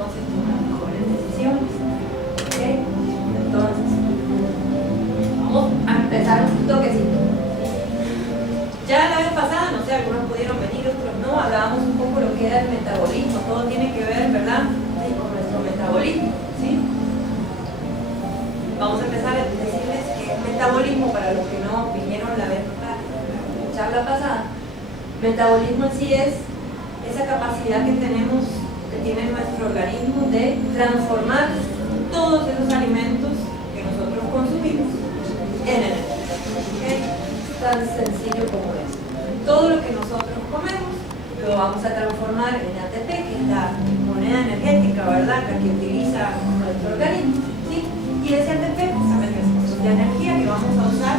entonces tomar mejores decisiones. ¿Okay? Entonces, vamos a empezar un toquecito. Ya la vez pasada, no sé, algunos pudieron venir, otros no, hablábamos un poco de lo que era el metabolismo, todo tiene que ver, ¿verdad?, con nuestro metabolismo, ¿sí? Vamos a empezar a decirles que el metabolismo, para los que no vinieron la vez pasada, la charla pasada, metabolismo en sí es esa capacidad que tenemos, que tiene nuestro organismo de transformar todos esos alimentos que nosotros consumimos en energía. ¿Okay? Tan sencillo como es. Todo lo que nosotros comemos lo vamos a transformar en ATP, que es la moneda energética, ¿verdad?, que utiliza nuestro organismo, ¿sí? Y ese ATP justamente es la energía que vamos a usar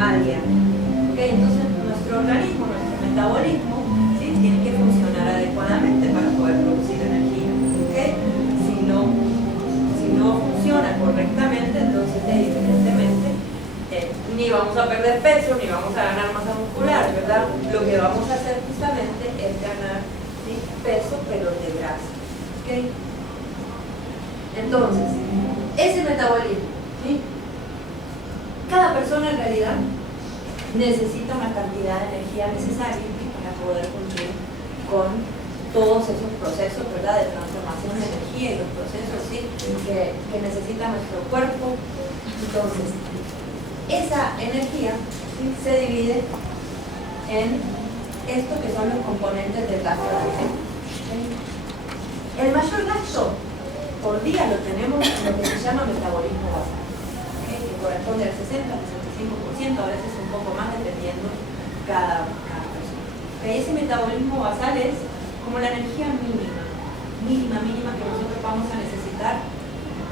a diario. ¿Okay? Entonces nuestro organismo, nuestro metabolismo, ¿sí?, tiene que funcionar adecuadamente para poder producir energía. ¿Okay? Si no funciona correctamente, entonces evidentemente ni vamos a perder peso, ni vamos a ganar masa muscular, ¿verdad? Lo que vamos a hacer justamente es ganar, ¿sí?, peso, pero de grasa. ¿Okay? Entonces, ese metabolismo, ¿sí?, cada persona en realidad necesita una cantidad de energía necesaria para poder cumplir con todos esos procesos, ¿verdad?, de transformación de energía y los procesos, ¿sí?, que necesita nuestro cuerpo. Entonces, esa energía, ¿sí?, se divide en esto que son los componentes del gasto energético. ¿Okay? El mayor gasto por día lo tenemos en lo que se llama metabolismo basal, ¿okay?, que corresponde al 60 al 65%, a veces un poco más dependiendo cada persona. ¿Okay? Ese metabolismo basal es como la energía mínima que nosotros vamos a necesitar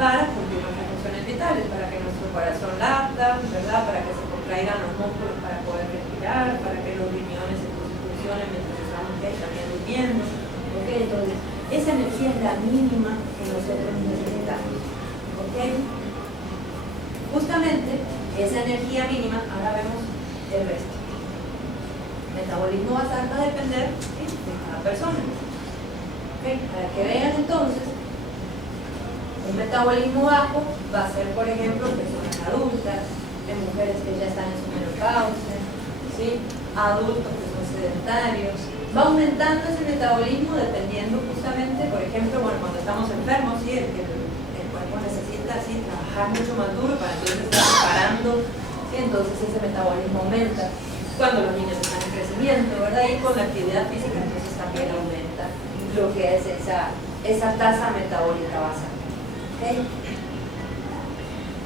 para cumplir nuestras funciones vitales, para que nuestro corazón lata, ¿verdad?, para que se contraigan los músculos para poder respirar, para que los riñones funcionen mientras estamos también durmiendo. ¿Okay? Entonces, esa energía es la mínima que nosotros necesitamos. ¿Okay? Justamente, esa energía mínima, ahora vemos el resto. El metabolismo basal va a depender, ¿sí?, de cada persona. ¿Okay? Para que vean entonces, un metabolismo bajo va a ser, por ejemplo, personas adultas, de mujeres que ya están en su menopausia, ¿sí?, adultos que son sedentarios. Va aumentando ese metabolismo dependiendo justamente, por ejemplo, bueno, cuando estamos enfermos, ¿sí?, el cuerpo necesita, ¿sí?, trabajar mucho más duro para entonces estar preparando, ¿sí?, entonces ese metabolismo aumenta. Cuando los niños están en crecimiento, ¿verdad?, y con la actividad física, entonces también aumenta lo que es esa tasa metabólica basal. ¿Okay?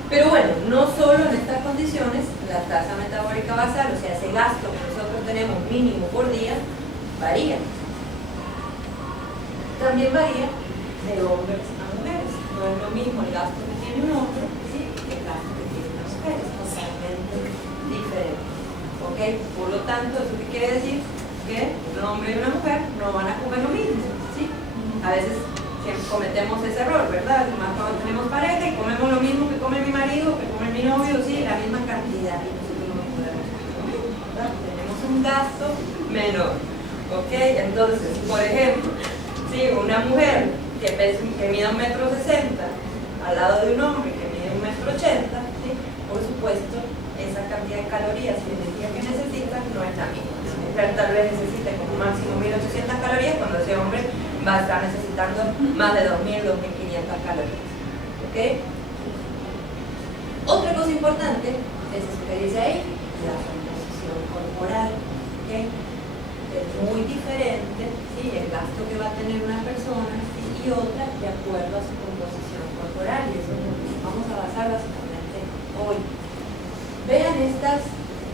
Pero bueno, no solo en estas condiciones, la tasa metabólica basal, o sea, ese gasto que nosotros tenemos mínimo por día, varía. También varía de hombres a mujeres. No es lo mismo el gasto que tiene un hombre, ¿sí?, que el gasto que tiene una mujer. Es totalmente diferente. ¿Okay? Por lo tanto, ¿eso qué quiere decir? Que un hombre y una mujer no van a comer lo mismo, ¿sí? A veces cometemos ese error, ¿verdad? Más cuando tenemos pareja y comemos lo mismo que come mi marido, que come mi novio, sí, la misma cantidad, y nosotros no podemos comer lo mismo, ¿verdad? Tenemos un gasto menor. ¿Ok? Entonces, por ejemplo, si una mujer que mide 1,60 m al lado de un hombre que mide 1,80 m, ¿sí?, por supuesto, esa cantidad de calorías y energía que necesita no es la misma. La mujer tal vez necesite como máximo 1.800 calorías, cuando ese hombre va a estar necesitando más de 2.000, 2.500 calorías. ¿Ok? Otra cosa importante es eso que dice ahí, la composición corporal. ¿Ok? Es muy diferente, ¿sí?, el gasto que va a tener una persona, ¿sí?, y otra de acuerdo a su composición corporal, y eso es lo que vamos a basar básicamente hoy. Vean estas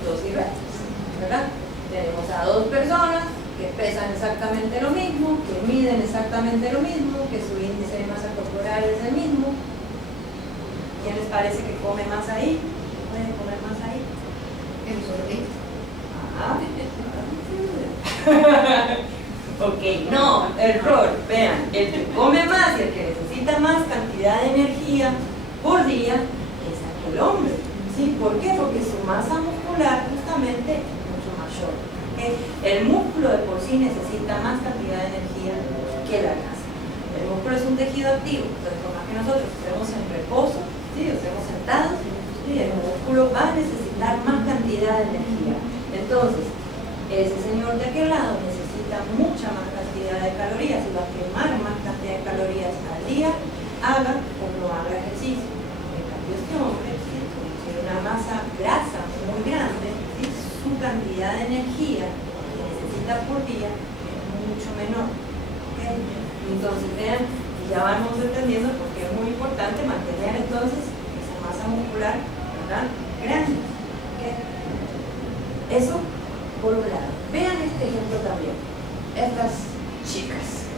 dos imágenes, ¿verdad? Tenemos a dos personas que pesan exactamente lo mismo, que miden exactamente lo mismo, que su índice de masa corporal es el mismo. ¿Quién les parece que come más ahí? ¿Quién puede comer más ahí? El gordito. Ah. Ok, no, error. Vean, el que come más y el que necesita más cantidad de energía por día es aquel hombre. ¿Sí? ¿Por qué? Porque su masa muscular justamente es mucho mayor. ¿Okay? El músculo de por sí necesita más cantidad de energía que la grasa. El el músculo es un tejido activo, entonces por más que nosotros estemos en reposo, ¿sí? Estemos sentados, ¿sí? El músculo va a necesitar más cantidad de energía. Entonces, ese señor de aquel lado necesita mucha más cantidad de calorías y va a quemar más cantidad de calorías al día, haga o no haga ejercicio. En cambio, este hombre, ¿sí? Tiene una masa grasa muy grande, ¿sí? Su cantidad de energía que necesita por día es mucho menor. ¿Okay? Entonces, vean, ya vamos entendiendo por qué es muy importante mantener entonces esa masa muscular, ¿verdad?, grande. ¿Okay? Eso por un lado. Vean este ejemplo también. Estas chicas.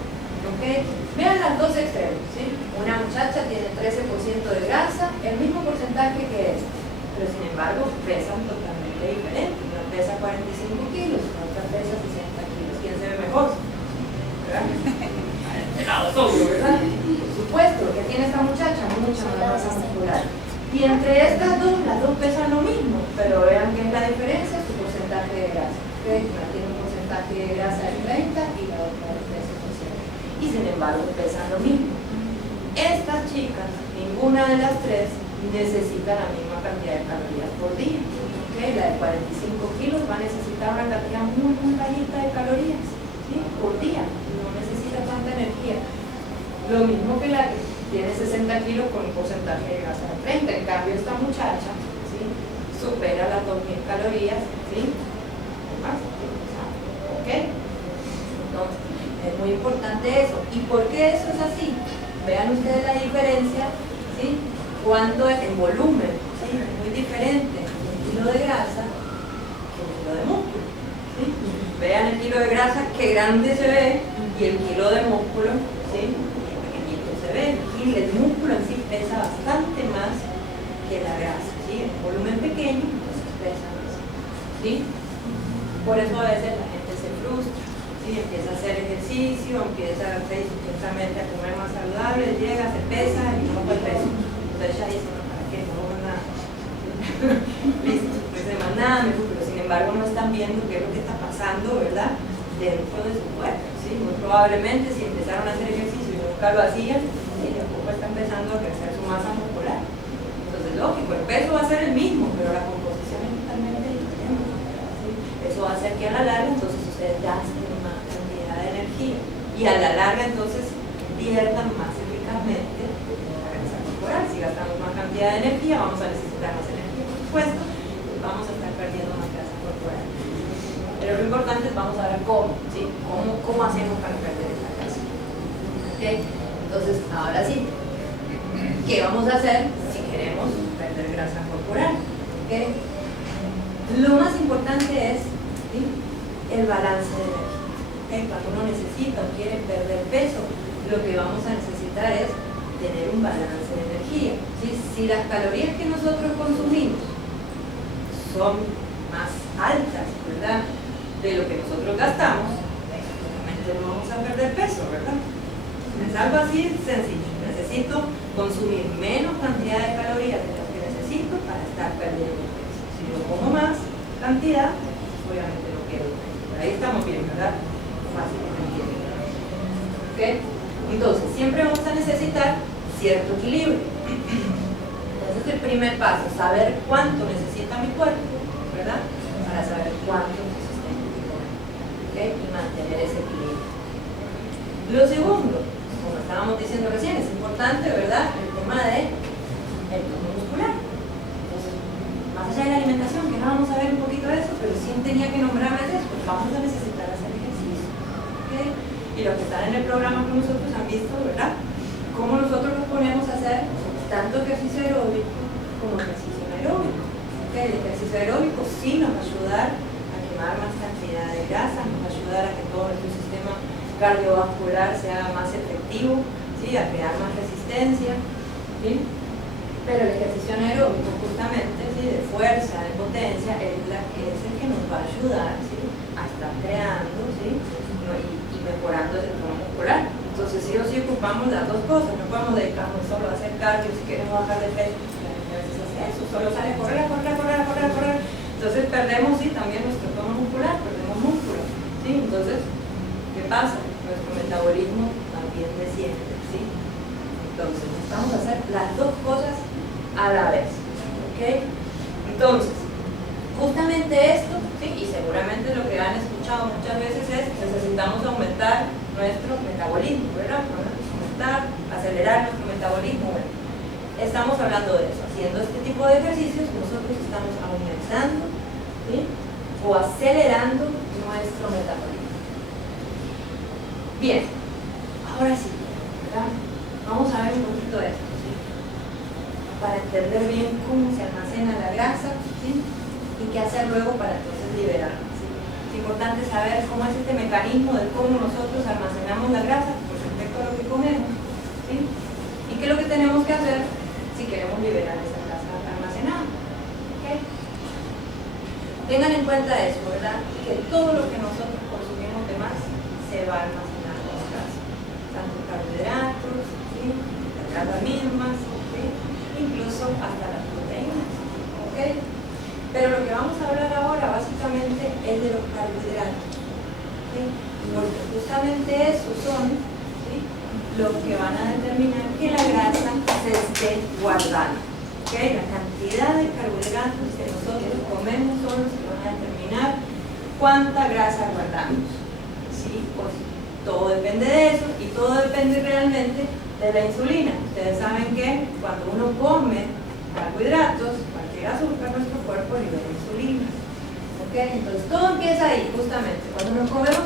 ¿Okay? Vean las dos extremos, ¿sí? Una muchacha tiene 13% de grasa, el mismo porcentaje que esta, pero sin embargo pesan totalmente diferente. Una pesa 45 kilos, la otra pesa 60 kilos. ¿Quién se ve mejor? ¿Verdad? ¿Verdad? Por supuesto, que tiene esta muchacha mucha más masa muscular. Y entre estas dos, las dos pesan lo mismo, pero vean qué es la diferencia, su porcentaje de grasa. ¿Okay? Una tiene un porcentaje de grasa del 30 y la otra del 13%. Y sin embargo pesan lo mismo. Estas chicas, ninguna de las tres necesita la misma cantidad de calorías por día. ¿Okay? La de 45 kilos va a necesitar una cantidad muy bajita de calorías, ¿sí?, por día. No necesita tanta energía. Lo mismo que la que tiene 60 kilos con un porcentaje de grasa de 30. En cambio, esta muchacha, ¿sí?, supera las 2000 calorías, ¿sí?, más. ¿Ok? Entonces, es muy importante eso. ¿Y por qué eso es así? Vean ustedes la diferencia, ¿sí?, cuando en volumen, ¿sí?, es muy diferente un kilo de grasa que un kilo de músculo, ¿sí? Vean el kilo de grasa, qué grande se ve, y el kilo de músculo, ¿sí?, qué pequeñito se ve. El músculo en sí pesa bastante más que la grasa, ¿sí? En volumen pequeño, entonces pesa más, ¿sí? Por eso a veces la gente se frustra, ¿sí? Empieza a hacer ejercicio, empieza supuestamente a comer más saludable, llega, se pesa y no fue el peso. Entonces ya dice, no, ¿para qué? No, nada. Listo, pues de más nada, pero sin embargo no están viendo qué es lo que está pasando, ¿verdad?, dentro de su cuerpo, ¿sí? Muy probablemente si empezaron a hacer ejercicio y nunca lo hacían, ¿sí?, el cuerpo está empezando a crecer su masa muscular. Entonces, lógico, el peso va a ser el mismo, pero la composición es totalmente diferente, ¿sí? Eso va a hacer que a la larga entonces ustedes gasten más cantidad de energía y a la larga entonces pierdan más eficazmente la grasa corporal. Si gastamos más cantidad de energía, vamos a necesitar más energía, por supuesto, y vamos a estar perdiendo más grasa corporal. Pero lo importante es vamos a ver cómo, ¿sí?, cómo hacemos para perder esta grasa. ¿Okay? Entonces, ahora sí, ¿qué vamos a hacer si queremos perder grasa corporal? ¿Okay? Lo más importante es, ¿sí?, el balance de energía. ¿Okay? Cuando uno necesita o quiere perder peso, lo que vamos a necesitar es tener un balance de energía, ¿sí? Si las calorías que nosotros consumimos son más altas, ¿verdad?, de lo que nosotros gastamos, seguramente no vamos a perder peso, ¿verdad? Es algo así sencillo. Necesito consumir menos cantidad de calorías de las que necesito para estar perdiendo peso. Si yo como más cantidad, obviamente no pierdo peso. Por ahí estamos bien, ¿verdad? Fácil que me entienden. ¿Ok? Entonces, siempre vamos a necesitar cierto equilibrio. Entonces, el primer paso, saber cuánto necesita mi cuerpo, ¿verdad?, para saber cuánto necesita mi cuerpo. ¿Ok? Y mantener ese equilibrio. Lo segundo, como estábamos diciendo recién, es importante, ¿verdad?, el tema de el tono muscular. Entonces, más allá de la alimentación, que no vamos a ver un poquito de eso, pero sí tenía que nombrarles eso, pues vamos a necesitar hacer ejercicio. ¿Okay? Y los que están en el programa con nosotros han visto, ¿verdad?, cómo nosotros nos ponemos a hacer tanto ejercicio aeróbico como ejercicio anaeróbico. ¿Okay? El ejercicio aeróbico sí nos va a ayudar a quemar más cantidad de grasa, nos va a ayudar a que todo nuestro sistema cardiovascular sea más efectivo, ¿sí?, a crear más resistencia, ¿sí? Pero el ejercicio anaeróbico justamente, ¿sí?, de fuerza, de potencia, es el que nos va a ayudar, ¿sí?, a estar creando, ¿sí?, y mejorando el tono muscular. Entonces sí o sí ocupamos las dos cosas, no podemos dedicarnos solo a hacer cardio si queremos bajar de peso, a veces hace eso, solo sale a correr. Entonces perdemos, sí, también nuestro tono muscular, perdemos músculo, ¿sí? Entonces, ¿qué pasa? Nuestro metabolismo también desciende. ¿sí? Entonces, vamos a hacer las dos cosas a la vez, ¿ok? Entonces, justamente esto, ¿sí? Y seguramente lo que han escuchado muchas veces es necesitamos aumentar nuestro metabolismo, ¿verdad? Aumentar, acelerar nuestro metabolismo. Bueno, estamos hablando de eso. Haciendo este tipo de ejercicios, nosotros estamos aumentando, ¿sí? O acelerando nuestro metabolismo. Bien, ahora sí, ¿verdad? Vamos a ver un poquito de esto, ¿sí? Para entender bien cómo se almacena la grasa, ¿sí? Y qué hacer luego para entonces liberarla, ¿sí? Es importante saber cómo es este mecanismo de cómo nosotros almacenamos la grasa con respecto a lo que comemos, ¿sí? Y qué es lo que tenemos que hacer si queremos liberar esa grasa almacenada, ¿okay? Tengan en cuenta eso, ¿verdad? Que todo lo que nosotros consumimos de más se va a almacenar como grasa, tanto carbohidratos, ¿sí? Las grasas mismas, ¿sí? Incluso hasta las proteínas, ¿ok? Pero lo que vamos a hablar ahora básicamente es de los carbohidratos, ¿sí? Porque justamente esos son, ¿sí? Los que van a determinar que la grasa se esté guardando, ¿ok? La cantidad de carbohidratos que nosotros comemos son los que van a determinar cuánta grasa guardamos, ¿sí? Pues todo depende de eso y todo depende realmente de la insulina. Ustedes saben que cuando uno come carbohidratos, cualquier azúcar, nuestro cuerpo libera insulina, ¿ok? Entonces todo empieza ahí, justamente, cuando nos comemos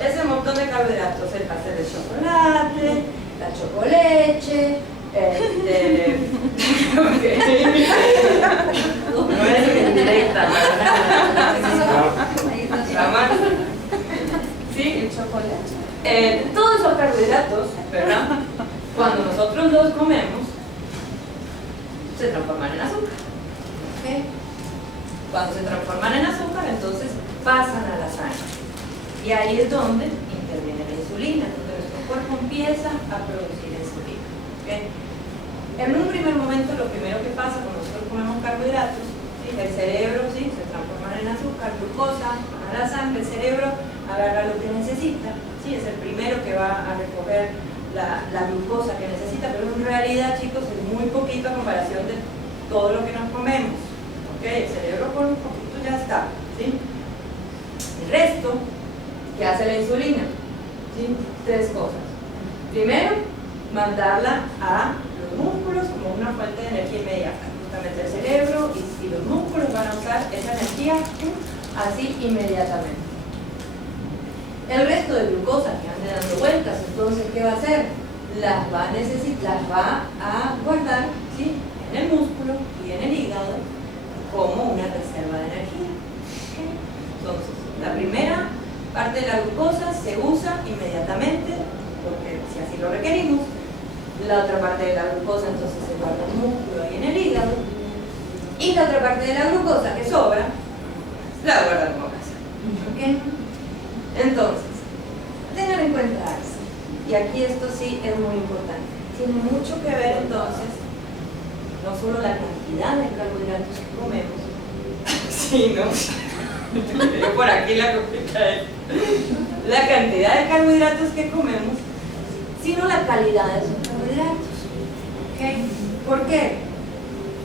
ese montón de carbohidratos, el pastel de chocolate, la chocoleche, no es indirecta, ¿sí? El chocolate. Todos esos carbohidratos, ¿verdad? Cuando nosotros los comemos, se transforman en azúcar, ¿ok? Cuando se transforman en azúcar, entonces pasan a la sangre. Y ahí es donde interviene la insulina, donde nuestro cuerpo empieza a producir insulina, ¿ok? En un primer momento, lo primero que pasa cuando nosotros comemos carbohidratos, ¿sí? El cerebro, ¿sí? Se transforma en azúcar, glucosa, va a la sangre, el cerebro agarra lo que necesita, ¿sí? Es el primero que va a recoger la glucosa que necesita, pero en realidad, chicos, es muy poquito a comparación de todo lo que nos comemos, ¿ok? El cerebro con un poquito ya está, ¿sí? El resto, ¿qué hace la insulina? ¿Sí? Tres cosas. Primero, mandarla a los músculos como una fuente de energía inmediata. Justamente el cerebro y los músculos van a usar esa energía así inmediatamente. El resto de glucosa que ande dando vueltas, entonces, ¿qué va a hacer? Las va a guardar, ¿sí? En el músculo y en el hígado como una reserva de energía. ¿Okay? Entonces, la primera parte de la glucosa se usa inmediatamente, porque si así lo requerimos. La otra parte de la glucosa entonces se guarda en el músculo y en el hígado. Y la otra parte de la glucosa que sobra, la guardamos acá. ¿Okay? Entonces, tengan en cuenta eso. Y aquí esto sí es muy importante. Tiene mucho que ver entonces, no solo la cantidad de carbohidratos que comemos, sino, yo por aquí la cantidad de carbohidratos que comemos, sino la calidad de esos carbohidratos. ¿Okay? ¿Por qué?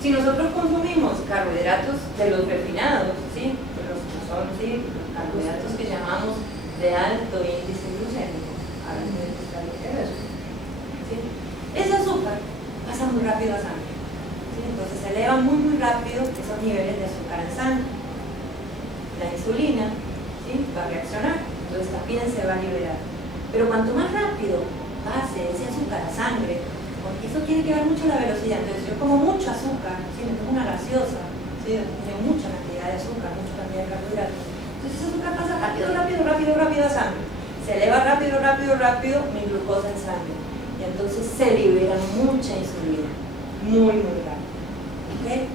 Si nosotros consumimos carbohidratos de los refinados, ¿sí? De los que son, ¿sí? Carbohidratos que llamamos de alto índice glucémico, ahora voy a explicar lo que es eso, ¿sí? Ese azúcar pasa muy rápido a sangre, ¿sí? Entonces se elevan muy rápido esos niveles de azúcar en sangre. La insulina, ¿sí? Va a reaccionar, entonces también se va a liberar. Pero cuanto más rápido pase ese azúcar a sangre, porque eso tiene que ver mucho la velocidad. Entonces yo como mucho azúcar, ¿sí? Me tomo una gaseosa, ¿sí? Tiene mucha cantidad de azúcar, mucha cantidad de carbohidratos. Entonces ese azúcar pasa rápido a sangre. Se eleva rápido mi glucosa en sangre. Y entonces se libera mucha insulina, muy rápido. ¿Okay?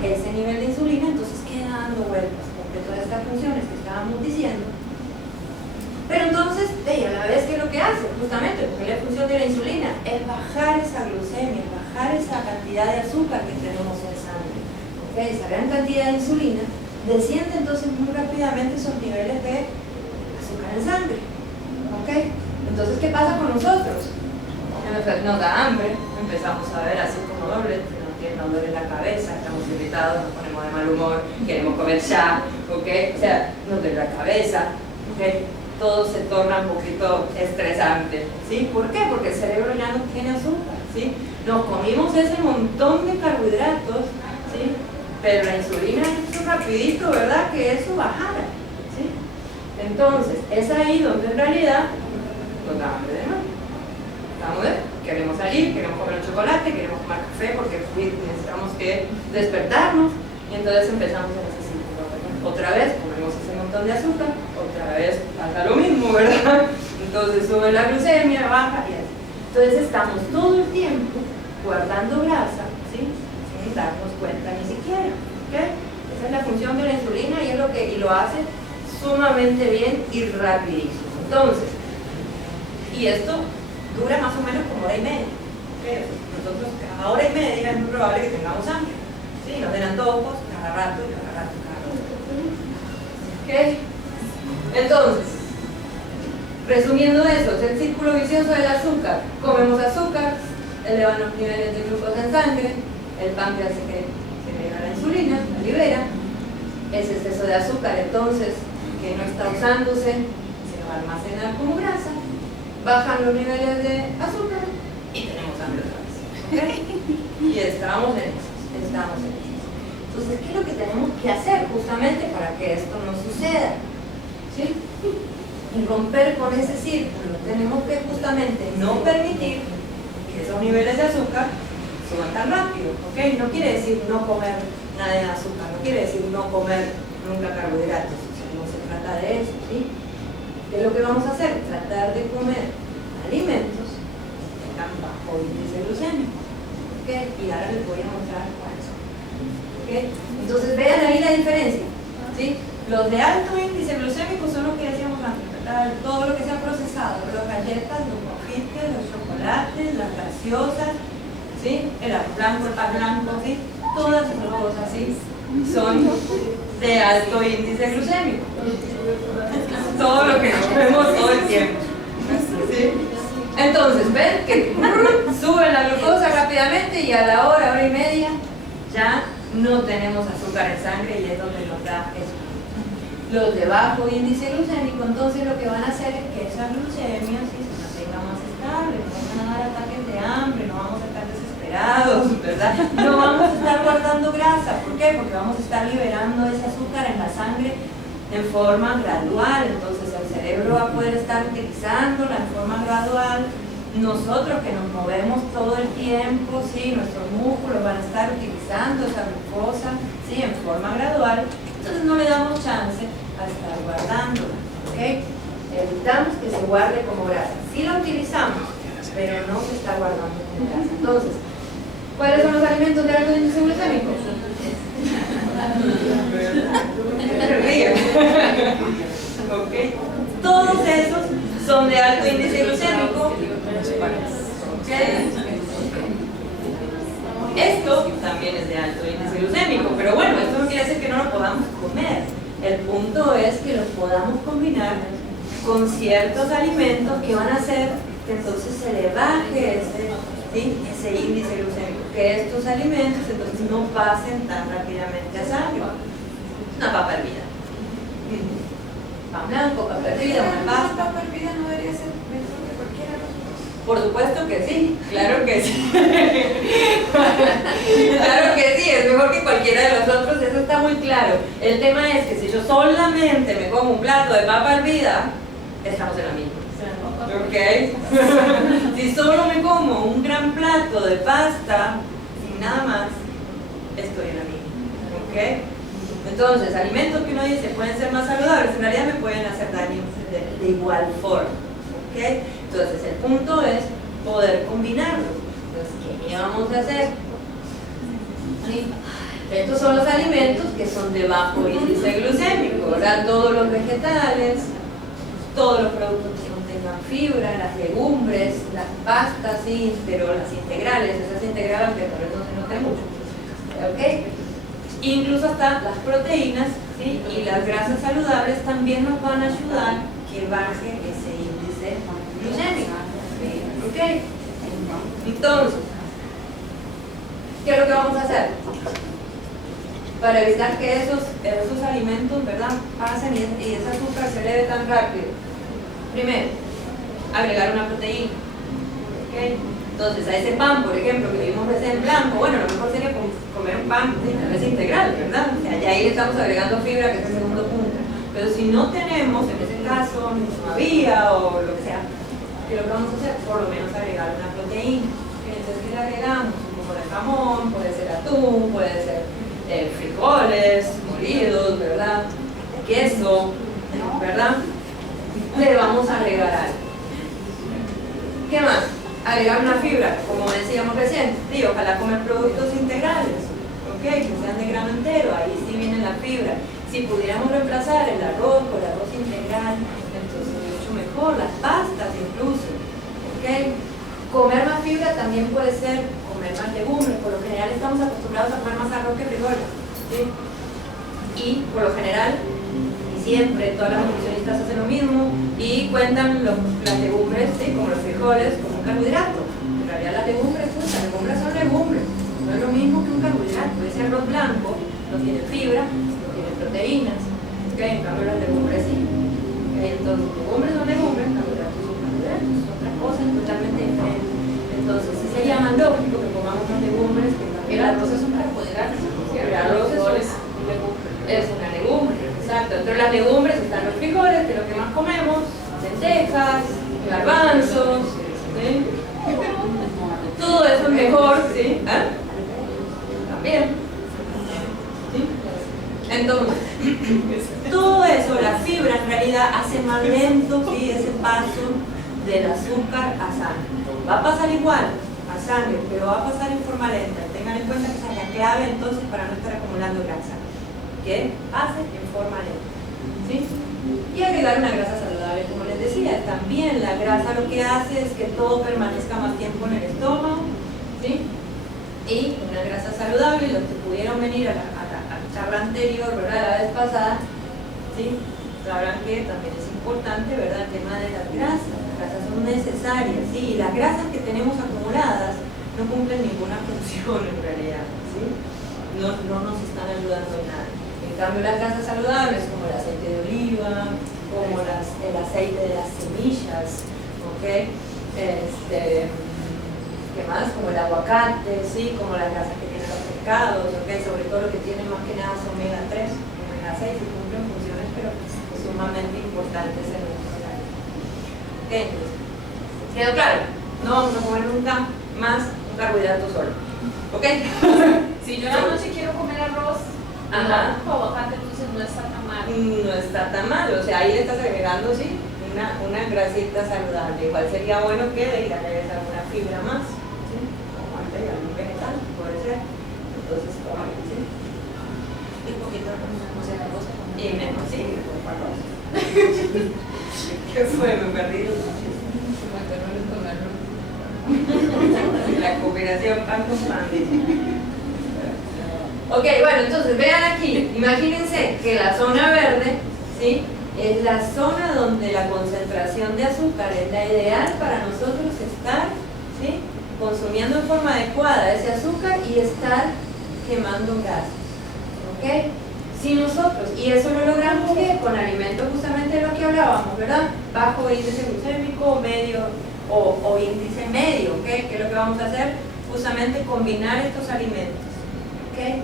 Ese nivel de insulina entonces queda dando vueltas, porque todas estas funciones que estábamos diciendo. Pero entonces, a la vez, ¿qué es lo que hace? Justamente, porque la función de la insulina es bajar esa glucemia, bajar esa cantidad de azúcar que tenemos en sangre. ¿Okay? Esa gran cantidad de insulina desciende entonces muy rápidamente esos niveles de azúcar en sangre. ¿Okay? Entonces, ¿qué pasa con nosotros? nos da hambre, empezamos a ver así como doble, nos duele la cabeza, estamos irritados, nos ponemos de mal humor, queremos comer ya, ¿ok? O sea, nos duele la cabeza, ¿ok? Todo se torna un poquito estresante, ¿sí? ¿Por qué? Porque el cerebro ya no tiene azúcar, ¿sí? Nos comimos ese montón de carbohidratos, ¿sí? Pero la insulina hizo rapidito, ¿verdad? Que eso bajara, ¿sí? Entonces, es ahí donde en realidad nos da hambre de nuevo. ¿Estamos bien? Queremos salir, queremos comer un chocolate, queremos tomar café porque necesitamos que despertarnos y entonces empezamos en ese círculo, ¿verdad? Otra vez comemos ese montón de azúcar, otra vez pasa lo mismo, ¿verdad? Entonces sube la glucemia, baja y así. Entonces estamos todo el tiempo guardando grasa, ¿sí? Sin darnos cuenta ni siquiera, ¿ok? Esa es la función de la insulina y es y lo hace sumamente bien y rapidísimo. Entonces, y esto dura más o menos como hora y media. ¿Okay? Nosotros cada hora y media es muy probable que tengamos hambre. ¿Sí? Nos den antojos cada rato, cada rato, cada rato. ¿Okay? Entonces, resumiendo eso, es el círculo vicioso del azúcar. Comemos azúcar, elevan los niveles de glucosa en sangre, el páncreas se genera la insulina, la libera, ese exceso de azúcar entonces que no está usándose se va a almacenar como grasa, bajan los niveles de azúcar y tenemos hambre otra vez, ¿okay? Y estamos en eso. Entonces, ¿qué es lo que tenemos que hacer justamente para que esto no suceda? ¿Sí? Y romper con ese círculo. Tenemos que justamente no permitir que esos niveles de azúcar suban tan rápido, ¿ok? No quiere decir no comer nada de azúcar, no quiere decir no comer nunca carbohidratos, o sea, no se trata de eso, ¿sí? ¿Qué es lo que vamos a hacer? Tratar de comer alimentos que tengan bajo índice glucémico. ¿Okay? Y ahora les voy a mostrar cuáles son. ¿Okay? Entonces vean ahí la diferencia, ¿sí? Los de alto índice glucémico son los que decíamos antes, ¿verdad? Todo lo que sea procesado, las galletas, los confites, los chocolates, las gaseosas, ¿sí? El arroz blanco, el pan blanco, ¿sí? Todas esas cosas, ¿sí? Son de alto índice glucémico. Todo lo que comemos todo el tiempo, ¿sí? Entonces, ven que sube la glucosa rápidamente y a la hora y media ya no tenemos azúcar en sangre y es donde nos da eso. Los de bajo índice glucémico, entonces lo que van a hacer es que esa glucemia se mantenga más estable, no van a dar ataques de hambre, no vamos a estar desesperados, ¿verdad? No vamos a estar guardando grasa, ¿por qué? Porque vamos a estar liberando ese azúcar en la sangre en forma gradual, entonces el cerebro va a poder estar utilizándola en forma gradual. Nosotros que nos movemos todo el tiempo, ¿sí? Nuestros músculos van a estar utilizando esa glucosa, ¿sí? En forma gradual, entonces no le damos chance a estar guardándola, ¿ok? Evitamos que se guarde como grasa. Sí la utilizamos, pero no se está guardando como grasa. Entonces, ¿cuáles son los alimentos de alto índice glucémico? Okay. Todos esos son de alto índice glucémico. Okay. Esto también es de alto índice glucémico, pero bueno, esto no quiere decir que no lo podamos comer. El punto es que los podamos combinar con ciertos alimentos que van a hacer que entonces se le baje ese índice glucémico, que estos alimentos entonces no pasen tan rápidamente a sangre. Una papa hervida, pan blanco, papa hervida, una pasta. ¿La papa hervida no debería ser mejor que cualquiera de los otros? Por supuesto que sí, claro que sí. Claro que sí, es mejor que cualquiera de los otros, eso está muy claro. El tema es que si yo solamente me como un plato de papa hervida, estamos en la misma. ¿Ok? Si solo me como un gran plato de pasta, sin nada más, estoy en la misma. ¿Ok? Entonces, alimentos que uno dice pueden ser más saludables, en realidad me pueden hacer daño de igual forma. ¿Okay? Entonces, el punto es poder combinarlos. Entonces, ¿qué vamos a hacer? ¿Sí? Estos son los alimentos que son de bajo índice glucémico, ¿verdad? Todos los vegetales, todos los productos que contengan fibra, las legumbres, las pastas, sí, pero las integrales, esas integrales que tal vez no se noten mucho. ¿Ok? Incluso hasta las proteínas, ¿sí? Y las grasas saludables también nos van a ayudar que baje ese índice glucémico. ¿Ok? Entonces, ¿qué es lo que vamos a hacer? Para evitar que esos alimentos, ¿verdad?, pasen y ese azúcar se eleve tan rápido. Primero, agregar una proteína. ¿Okay? Entonces, a ese pan, por ejemplo, que vimos recién en blanco, bueno, lo mejor sería comer un pan tal vez integral, ¿verdad? O sea, ya ahí le estamos agregando fibra, que es el segundo punto. Pero si no tenemos, en ese caso, todavía o lo que sea, ¿qué es lo que vamos a hacer? Por lo menos agregar una proteína. Entonces, ¿qué le agregamos? Un poco de jamón, puede ser atún, puede ser frijoles molidos, ¿verdad? Queso, ¿verdad? Le vamos a agregar algo. ¿Qué más? Agregar una fibra, como decíamos recién. Sí, ojalá comer productos integrales, ¿ok? Que sean de grano entero, ahí sí viene la fibra. Si pudiéramos reemplazar el arroz por arroz integral, entonces mucho mejor, las pastas incluso, ¿ok? Comer más fibra también puede ser comer más legumbres. Por lo general estamos acostumbrados a comer más arroz que frijoles, ¿sí? Y por lo general, y siempre, todas las nutricionistas hacen lo mismo y cuentan las legumbres, ¿sí?, como los frijoles, como un carbohidrato. En realidad las legumbres son legumbres, no es lo mismo que un carbohidrato. Ese arroz blanco no tiene fibra, no tiene proteínas, ¿okay? En cambio las legumbres sí. ¿Okay? Entonces, legumbres son legumbres, carbohidratos son carbohidratos, otra cosa totalmente diferente. Entonces, sí sería más lógico que comamos las legumbres que el arroz es un carbohidrato. El arroz es una legumbre, exacto. Entre las legumbres están los frijoles, que es lo que más comemos, lentejas, garbanzos, ¿sí? Todo eso es mejor, ¿sí? ¿Ah? También. ¿Sí? Entonces, todo eso, la fibra en realidad hace más lento, ¿sí?, ese paso del azúcar a sangre. Va a pasar igual a sangre, pero va a pasar en forma lenta. Tengan en cuenta que esa es la clave entonces para no estar acumulando grasa, que pase en forma lenta, ¿sí? Y agregar una grasa saludable, como les decía. También la grasa lo que hace es que todo permanezca más tiempo en el estómago, ¿sí? Y una grasa saludable, los que pudieron venir a la charla anterior, ¿verdad?, la vez pasada, ¿sí?, sabrán que también es importante, ¿verdad?, el tema de las grasas. Las grasas son necesarias, ¿sí? Y las grasas que tenemos acumuladas no cumplen ninguna función en realidad, ¿sí? No nos están ayudando en nada. En cambio, las grasas saludables, como el aceite de oliva, como el aceite de las semillas, ¿ok? ¿Qué más? Como el aguacate, ¿sí? Como las grasas que tienen los pescados, ¿ok? Sobre todo lo que tienen más que nada son omega 3, omega 6, y cumplen funciones, pero sumamente importantes en nuestro horario. ¿Ok? ¿Quedó claro? No vamos a comer nunca más un carbohidrato solo. ¿Ok? Si yo en la noche quiero comer arroz, ajá, aguacate, entonces no está tan mal. No está tan mal, o sea, ahí le estás agregando, sí, una grasita saludable. Igual sería bueno que le agregues alguna fibra más, ¿sí? Como algún vegetal, puede ser. Entonces, ¿sí? Un poquito de arroz, o sea, arroz con Y menos, sí, por arroz. ¿Qué fue? Me perdí. La combinación pan con pan. Ok, bueno, entonces vean aquí, imagínense que la zona verde, ¿sí?, es la zona donde la concentración de azúcar es la ideal para nosotros estar, ¿sí?, consumiendo en forma adecuada ese azúcar y estar quemando grasas. ¿Ok? Si nosotros, y eso lo logramos ¿qué? Con alimentos justamente de lo que hablábamos, ¿verdad? Bajo índice glucémico, medio o índice medio, ¿ok? ¿Qué es lo que vamos a hacer? Justamente combinar estos alimentos, ¿ok?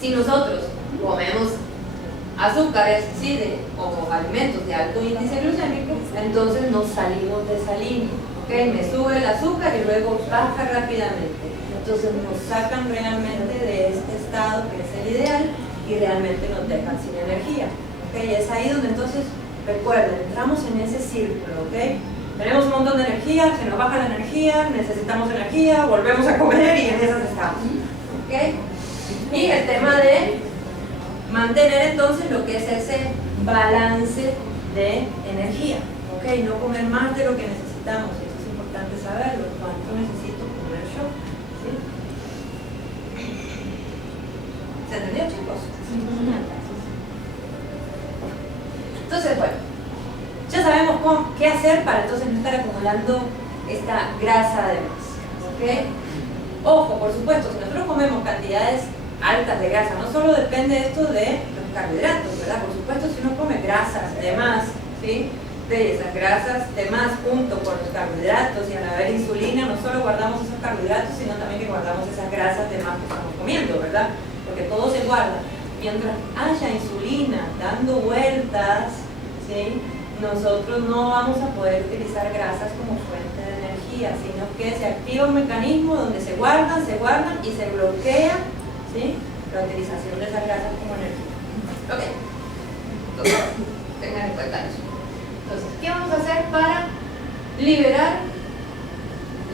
Si nosotros comemos azúcares, ¿sí?, o alimentos de alto índice glucémico, entonces nos salimos de esa línea, ¿ok? Me sube el azúcar y luego baja rápidamente. Entonces nos sacan realmente de este estado que es el ideal y realmente nos dejan sin energía, ¿ok? Y es ahí donde entonces, recuerden, entramos en ese círculo, ¿ok? Tenemos un montón de energía, se nos baja la energía, necesitamos energía, volvemos a comer y en esas estamos, ¿ok? Y el tema de mantener entonces lo que es ese balance de energía, ¿ok? No comer más de lo que necesitamos, eso es importante saberlo, cuánto necesito comer yo, ¿sí? ¿Se entendió, chicos? Entonces, bueno, ya sabemos qué hacer para entonces no estar acumulando esta grasa de más. ¿Ok? Ojo, por supuesto, si nosotros comemos cantidades altas de grasa, no solo depende esto de los carbohidratos, ¿verdad? Por supuesto, si uno come grasas de más, ¿sí? De esas grasas de más junto con los carbohidratos, y al haber insulina no solo guardamos esos carbohidratos, sino también que guardamos esas grasas de más que estamos comiendo, ¿verdad? Porque todo se guarda. Mientras haya insulina dando vueltas, ¿sí? Nosotros no vamos a poder utilizar grasas como fuente de energía, sino que se activa un mecanismo donde se guardan y se bloquea, ¿sí? La utilización de esas grasas como energía. Ok, entonces tengan en cuenta eso. Entonces, ¿qué vamos a hacer para liberar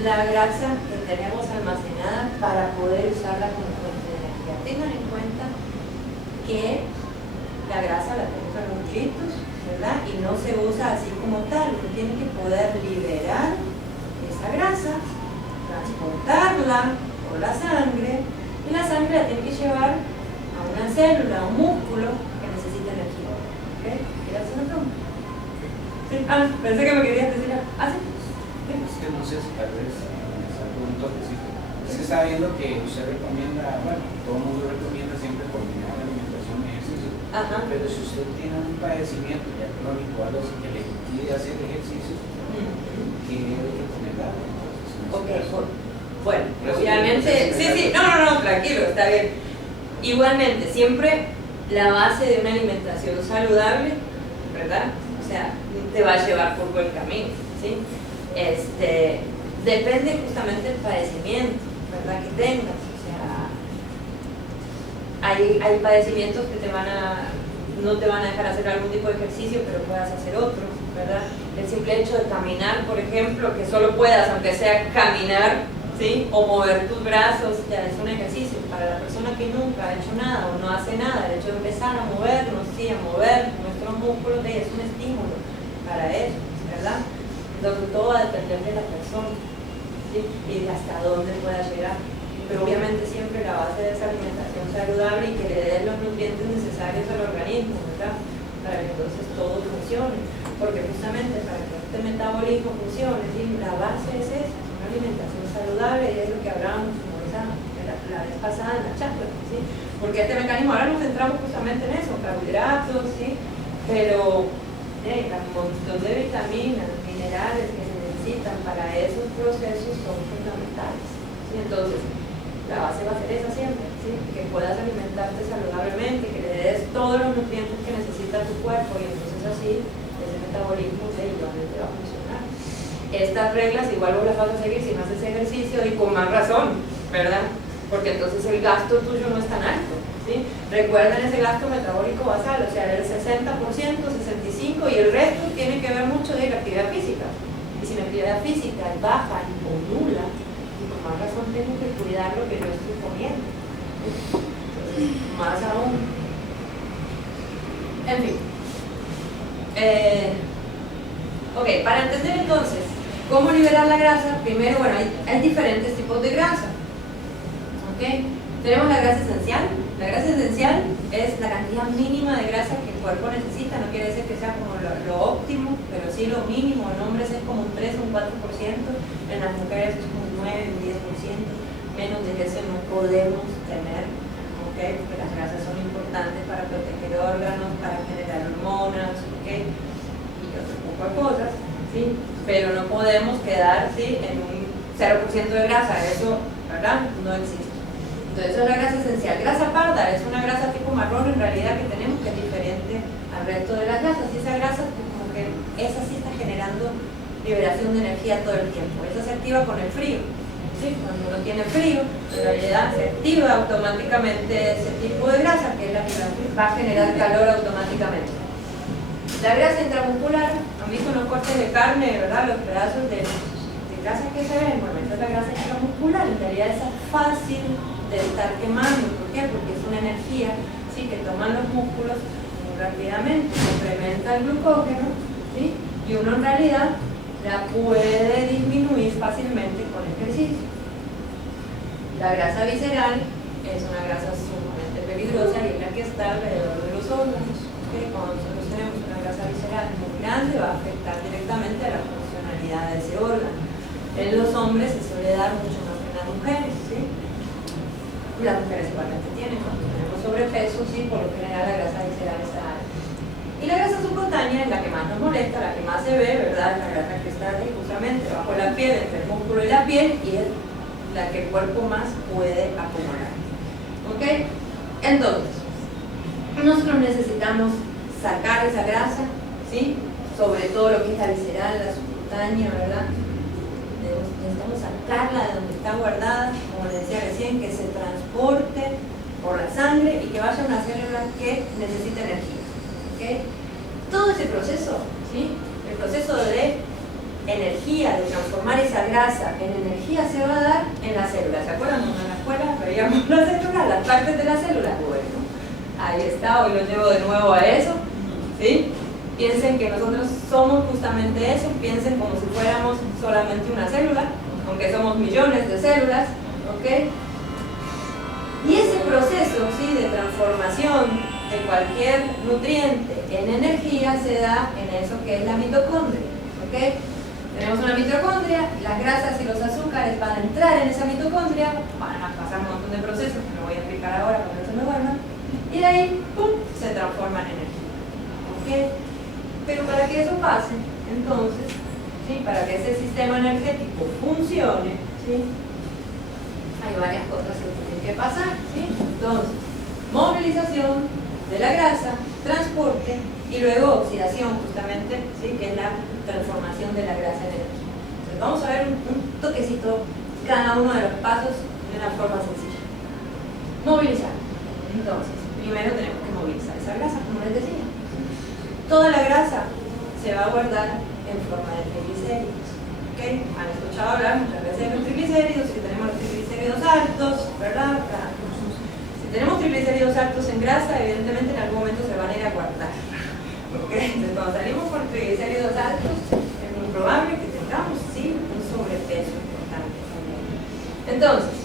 la grasa que tenemos almacenada para poder usarla como fuente de energía? Tengan en cuenta que la grasa la tenemos en los muslitos, ¿verdad? Y no se usa así como tal, uno tiene que poder liberar esa grasa, transportarla por la sangre, y la sangre la tiene que llevar a una célula, a un músculo que necesita energía. ¿Ok? ¿Quieres hacer una pregunta? Sí. Ah, pensé que me querías decir algo. ¿Ah, sí? Es que no sé si tal vez un toquecito. Es que está viendo que usted recomienda, bueno, todo el mundo recomienda siempre combinar alimentación y ejercicio. Ajá. Pero si usted tiene un padecimiento ya crónico, algo así que le impide hacer ejercicio, ¿qué debe recomendar? Ok, bueno, obviamente, sí, no, tranquilo, está bien. Igualmente, siempre la base de una alimentación saludable, ¿verdad? O sea, te va a llevar por buen camino, ¿sí? Depende justamente del padecimiento, ¿verdad? Que tengas, o sea, hay padecimientos que no te van a dejar hacer algún tipo de ejercicio, pero puedas hacer otro, ¿verdad? El simple hecho de caminar, por ejemplo, que solo puedas, aunque sea caminar, ¿sí? O mover tus brazos, ya es un ejercicio. Para la persona que nunca ha hecho nada o no hace nada, el hecho de empezar a movernos, ¿sí? A mover nuestros músculos, es un estímulo para eso, ¿verdad? Entonces todo va a depender de la persona, ¿sí? Y de hasta dónde pueda llegar. Pero obviamente siempre la base de esa alimentación saludable y que le dé los nutrientes necesarios al organismo, ¿verdad? Para que entonces todo funcione. Porque justamente para que este metabolismo funcione, ¿sí? La base es esa, una alimentación saludable, y es lo que hablábamos como la vez pasada en la charla, ¿sí? Porque este mecanismo, ahora nos centramos justamente en eso, carbohidratos, ¿sí? Pero hay un montón de vitaminas, minerales que se necesitan para esos procesos son fundamentales, ¿sí? Entonces, la base va a ser esa siempre, ¿sí? Que puedas alimentarte saludablemente, que le des todos los nutrientes que necesita tu cuerpo, y entonces así ese metabolismo igualmente va a funcionar. Estas reglas igual vos las vas a seguir si no haces ejercicio, y con más razón, ¿verdad? Porque entonces el gasto tuyo no es tan alto, ¿sí? Recuerden ese gasto metabólico basal, o sea, el 60%, 65%, y el resto tiene que ver mucho de la actividad física. Y si la actividad física es baja o nula, y con más razón tengo que cuidar lo que yo estoy comiendo. Entonces, más aún. En fin. Ok, para entender entonces cómo liberar la grasa, primero, bueno, hay diferentes tipos de grasa. ¿Ok? Tenemos la grasa esencial. La grasa esencial es la cantidad mínima de grasa que el cuerpo necesita. No quiere decir que sea como lo óptimo, pero sí lo mínimo. En hombres es como un 3 o un 4%, en las mujeres es como un 9 o un 10%. Menos de eso no podemos tener, ¿ok? Porque las grasas son importantes para proteger órganos, para generar hormonas, ¿ok? Y otro poco de cosas, ¿sí? Pero no podemos quedar, ¿sí? En un 0% de grasa. Eso, ¿verdad? No existe. Entonces eso es la grasa esencial. Grasa parda es una grasa tipo marrón en realidad que tenemos, que es diferente al resto de las grasas, y esa grasa como que esa sí está generando liberación de energía todo el tiempo. Esa se activa con el frío, ¿sí? Cuando uno tiene frío, en realidad se activa automáticamente ese tipo de grasa, que es la que va a generar calor automáticamente. La grasa intramuscular, han visto los cortes de carne, ¿verdad? Los pedazos de grasa que se ven, bueno, esa es la grasa intramuscular, en realidad esa es fácil de estar quemando. ¿Por qué? Porque es una energía, ¿sí? Que toman los músculos muy rápidamente, incrementa el glucógeno, ¿sí? Y uno en realidad la puede disminuir fácilmente con ejercicio. La grasa visceral es una grasa sumamente peligrosa y es la que está alrededor de los órganos, ¿okay? Cuando nosotros tenemos una grasa visceral muy grande, va a afectar directamente a la funcionalidad de ese órgano. En los hombres se suele dar mucho más mujeres, ¿sí? Las mujeres igualmente tienen, cuando tenemos sobrepeso, ¿sí? Por lo general la grasa visceral está alta. Y la grasa subcutánea es la que más nos molesta, la que más se ve, ¿verdad? La grasa que está ahí justamente bajo la piel, entre el músculo y la piel, y es la que el cuerpo más puede acumular. ¿Ok? Entonces, nosotros necesitamos sacar esa grasa, ¿sí? Sobre todo lo que es la visceral, la subcutánea, ¿verdad? Necesitamos sacarla de donde está guardada, como les decía recién, que se transporte por la sangre y que vaya a una célula que necesita energía. ¿Okay? Todo ese proceso, ¿sí? El proceso de energía, de transformar esa grasa en energía, se va a dar en la célula. ¿Se acuerdan cuando en la escuela veíamos la célula, las partes de la célula? Bueno, ahí está, hoy lo llevo de nuevo a eso, ¿sí? Piensen que nosotros somos justamente eso, piensen como si fuéramos solamente una célula, aunque somos millones de células, ¿ok? Y ese proceso, ¿sí? De transformación de cualquier nutriente en energía se da en eso que es la mitocondria, ¿ok? Tenemos una mitocondria, las grasas y los azúcares van a entrar en esa mitocondria, van a pasar un montón de procesos que no voy a explicar ahora para que se me duerman, y de ahí, ¡pum!, se transforma en energía, ¿ok? Pero para que eso pase, entonces, ¿sí? Para que ese sistema energético funcione, ¿sí? Hay varias cosas que tienen que pasar, ¿sí? Entonces, movilización de la grasa, transporte y luego oxidación, justamente, ¿sí? Que es la transformación de la grasa en energía. Entonces, vamos a ver un toquecito cada uno de los pasos de una forma sencilla. Movilizar. Entonces, primero tenemos que movilizar esa grasa, como les decía. Toda la grasa se va a guardar en forma de triglicéridos. ¿Okay? Han escuchado hablar muchas veces de los triglicéridos, que tenemos los triglicéridos altos, ¿verdad? Si tenemos triglicéridos altos en grasa, evidentemente en algún momento se van a ir a guardar. ¿Okay? Entonces, cuando salimos con triglicéridos altos, es muy probable que tengamos, sí, un sobrepeso importante. Entonces,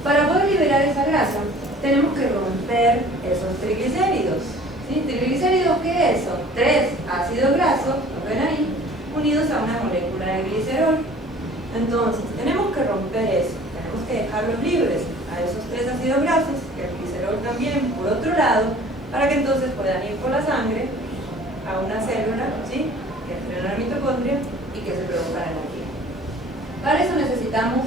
para poder liberar esa grasa, tenemos que romper esos triglicéridos. ¿Sí? ¿Triglicéridos qué es? Son 3 ácidos grasos, lo ven ahí, unidos a una molécula de glicerol. Entonces, tenemos que romper eso, tenemos que dejarlos libres a esos 3 ácidos grasos, que el glicerol también, por otro lado, para que entonces puedan ir por la sangre a una célula, ¿sí? Que entre en la mitocondria y que se produzca la energía. Para eso necesitamos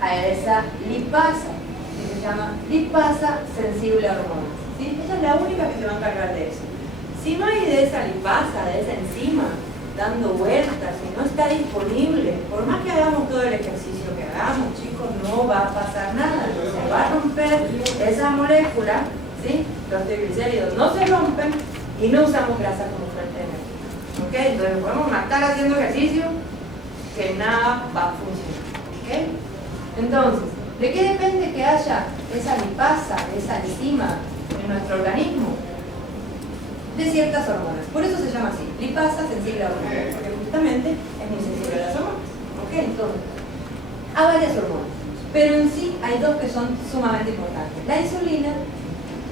a esa lipasa, que se llama lipasa sensible a hormonas. ¿Sí? Ella es la única que se va a encargar de eso. Si no hay de esa lipasa, de esa enzima, dando vueltas, si no está disponible, por más que hagamos todo el ejercicio que hagamos, chicos, no va a pasar nada. Se va a romper esa molécula, ¿sí? Los triglicéridos no se rompen y no usamos grasa como fuente de energía. ¿Ok? Entonces podemos matar haciendo ejercicio que nada va a funcionar. ¿Ok? Entonces, ¿de qué depende que haya esa lipasa, esa enzima en nuestro organismo? De ciertas hormonas. Por eso se llama así, lipasa sensible a hormonas, porque justamente es muy sensible a las hormonas. ¿Ok? Entonces, hay varias hormonas, pero en sí hay 2 que son sumamente importantes: la insulina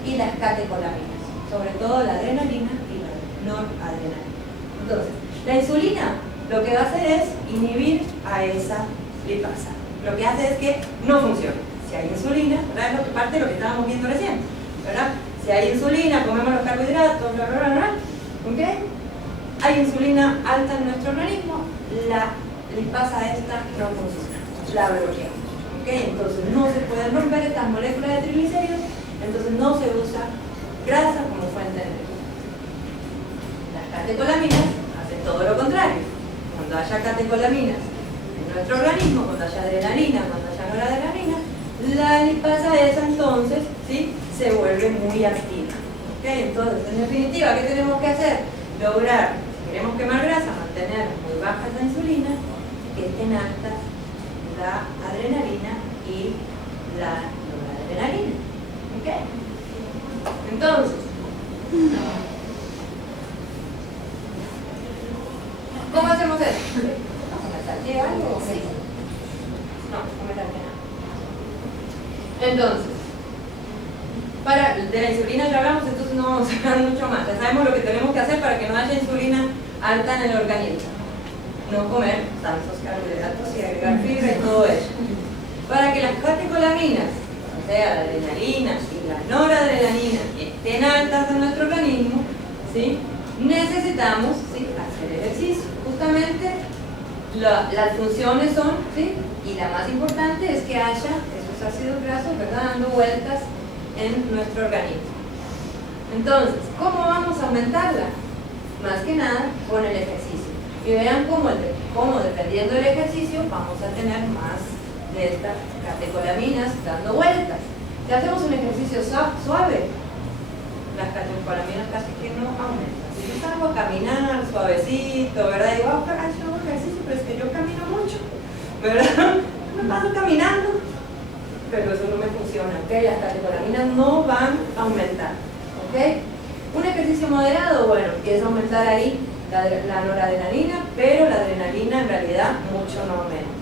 y las catecolaminas, sobre todo la adrenalina y la noradrenalina. Entonces, la insulina lo que va a hacer es inhibir a esa lipasa. Lo que hace es que no funcione. Si hay insulina, ¿verdad? Es lo que parte de lo que estábamos viendo recién, ¿verdad? Si hay insulina, comemos los carbohidratos, bla, bla, bla, bla, ¿ok? Hay insulina alta en nuestro organismo, la lipasa esta no funciona, la bloqueamos, ¿ok? Entonces no se pueden romper estas moléculas de triglicéridos, entonces no se usa grasa como fuente de energía. Las catecolaminas hacen todo lo contrario. Cuando haya catecolaminas en nuestro organismo, cuando haya adrenalina, cuando haya noradrenalina, la lipasa esa entonces, ¿sí?, se vuelve muy activa. ¿Okay? Entonces, en definitiva, ¿qué tenemos que hacer? Lograr, si queremos quemar grasa, mantener muy baja la insulina, que estén altas la adrenalina y la noradrenalina. ¿Ok? Entonces, ¿cómo hacemos esto? ¿Me salté algo? Sí. No, no me salté nada. Entonces, de la insulina ya hablamos, entonces no vamos a hablar mucho más. Ya sabemos lo que tenemos que hacer para que no haya insulina alta en el organismo. No comer tantos carbohidratos y agregar fibra y todo eso. Para las catecolaminas, o sea, la adrenalina y la noradrenalina, estén altas en nuestro organismo, ¿sí? Necesitamos, ¿sí?, hacer ejercicio. Justamente las funciones son, ¿sí?, y la más importante es que haya esos ácidos grasos, ¿verdad?, dando vueltas en nuestro organismo. Entonces, ¿cómo vamos a aumentarla? Más que nada con el ejercicio. Y vean cómo dependiendo del ejercicio vamos a tener más de estas catecolaminas dando vueltas. Si hacemos un ejercicio suave, las catecolaminas casi que no aumentan. Si yo salgo a caminar suavecito, ¿verdad? Digo, yo hago ejercicio, pero es que yo camino mucho, ¿verdad? Me paso caminando, pero eso no me funciona, ¿ok? Las catecolaminas no van a aumentar, ¿ok? Un ejercicio moderado, bueno, empieza a aumentar ahí la noradrenalina, pero la adrenalina en realidad mucho no aumenta,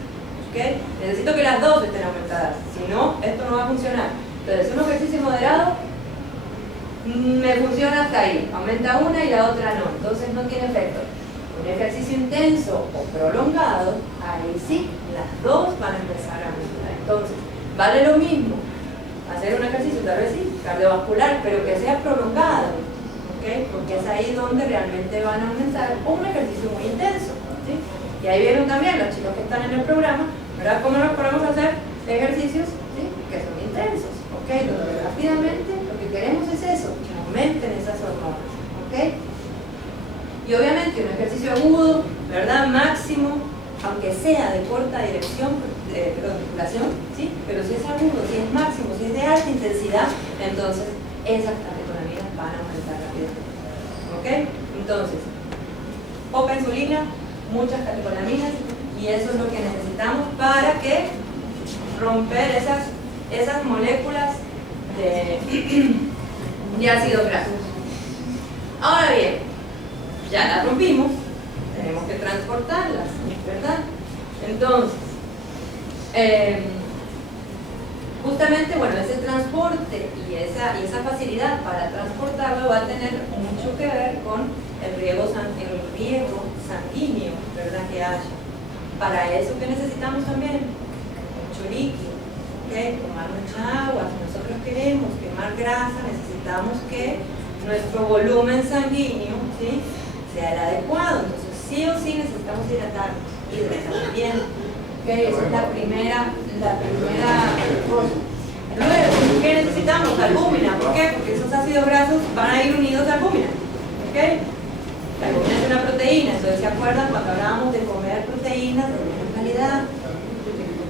¿ok? Necesito que las dos estén aumentadas, si no, esto no va a funcionar. Entonces, un ejercicio moderado me funciona hasta ahí, aumenta una y la otra no, entonces no tiene efecto. Un ejercicio intenso o prolongado, ahí sí, las dos van a empezar a aumentar. Entonces, vale lo mismo hacer un ejercicio, tal vez sí, cardiovascular, pero que sea prolongado, ¿okay? Porque es ahí donde realmente van a aumentar, o un ejercicio muy intenso, ¿sí? Y ahí vieron también los chicos que están en el programa, ¿verdad? Cómo nos podemos hacer ejercicios, ¿sí?, que son intensos, ¿ok? Donde rápidamente lo que queremos es eso, que aumenten esas hormonas, ¿ok? Y obviamente un ejercicio agudo, ¿verdad?, máximo, aunque sea de corta duración, ¿sí?, pero si es agudo, si es máximo, si es de alta intensidad, entonces esas catecolaminas van a aumentar rápidamente, ¿ok? Entonces, poca insulina, muchas catecolaminas, y eso es lo que necesitamos para que romper esas moléculas de ácidos grasos. Ahora bien, ya las rompimos, tenemos que transportarlas, ¿verdad? Entonces, justamente, bueno, ese transporte y esa facilidad para transportarlo va a tener mucho que ver con el riego sanguíneo, ¿verdad?, que haya. Para eso, que necesitamos también mucho líquido, ¿okay? Tomar mucha agua. Si nosotros queremos quemar grasa, necesitamos que nuestro volumen sanguíneo, ¿sí?, sea el adecuado. Entonces, sí o sí necesitamos hidratarnos bien, ¿okay? Esa es la primera cosa. Luego, ¿qué necesitamos? Albúmina. ¿Por qué? Porque esos ácidos grasos van a ir unidos a albúmina, ¿okay? La albúmina es una proteína, entonces ¿se acuerdan cuando hablábamos de comer proteínas de buena calidad?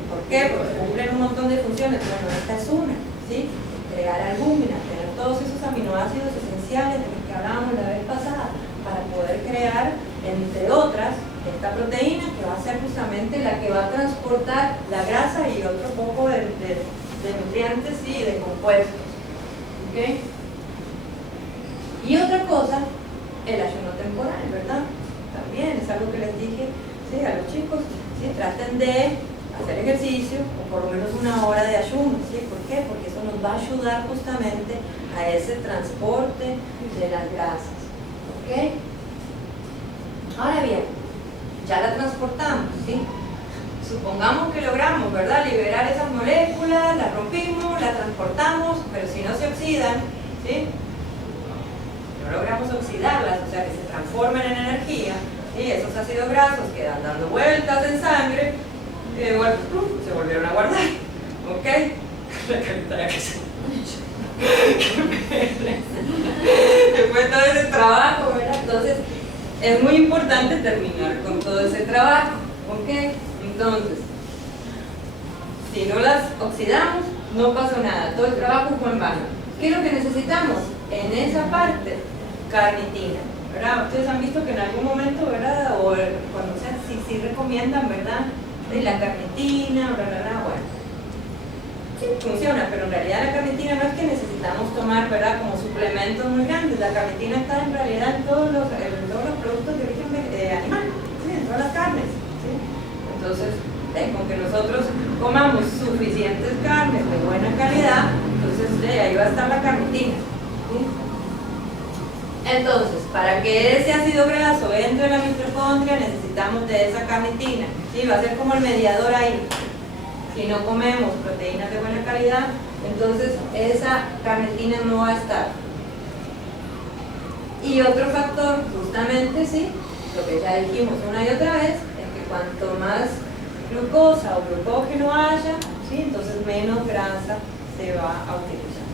¿Por qué? Porque cumplen un montón de funciones. Bueno, esta es una, ¿sí? Crear albúmina, tener todos esos aminoácidos esenciales de los que hablábamos la vez pasada, para poder crear, entre otras, esta proteína que va a ser justamente la que va a transportar la grasa y otro poco de nutrientes y de compuestos, ¿okay? Y otra cosa, el ayuno temporal, ¿verdad? También es algo que les dije, ¿sí?, a los chicos, ¿sí?, traten de hacer ejercicio o por lo menos una hora de ayuno, ¿sí? ¿Por qué? Porque eso nos va a ayudar justamente a ese transporte de las grasas, ¿ok? Ahora bien, ya la transportamos, ¿sí? Supongamos que logramos, ¿verdad?, liberar esas moléculas, las rompimos, las transportamos, pero si no se oxidan, ¿sí?, no logramos oxidarlas, o sea, que se transformen en energía, y esos ácidos grasos quedan dando vueltas en sangre, y bueno, se volvieron a guardar, ¿ok? La carita ya que se... Después de todo ese trabajo, ¿verdad? Entonces, es muy importante terminar con todo ese trabajo, ¿ok? Entonces, si no las oxidamos, no pasó nada, todo el trabajo fue en vano. ¿Qué es lo que necesitamos? En esa parte, carnitina, ¿verdad? Ustedes han visto que en algún momento, ¿verdad?, o cuando sea, si recomiendan, ¿verdad?, la carnitina, bueno, sí, funciona, pero en realidad la carnitina no es que necesitamos tomar, ¿verdad?, como suplementos muy grandes. La carnitina está en realidad en todos los productos de origen animal, ¿sí?, en todas las carnes, ¿sí? Entonces, con que nosotros comamos suficientes carnes de buena calidad, entonces ahí va a estar la carnitina, ¿sí? Entonces, para que ese ácido graso entre en la mitocondria necesitamos de esa carnitina, ¿sí? Va a ser como el mediador ahí, ¿sí? Si no comemos proteínas de buena calidad, entonces esa carnitina no va a estar. Y otro factor, justamente, sí, lo que ya dijimos una y otra vez, es que cuanto más glucosa o glucógeno haya, ¿sí? Entonces menos grasa se va a utilizar.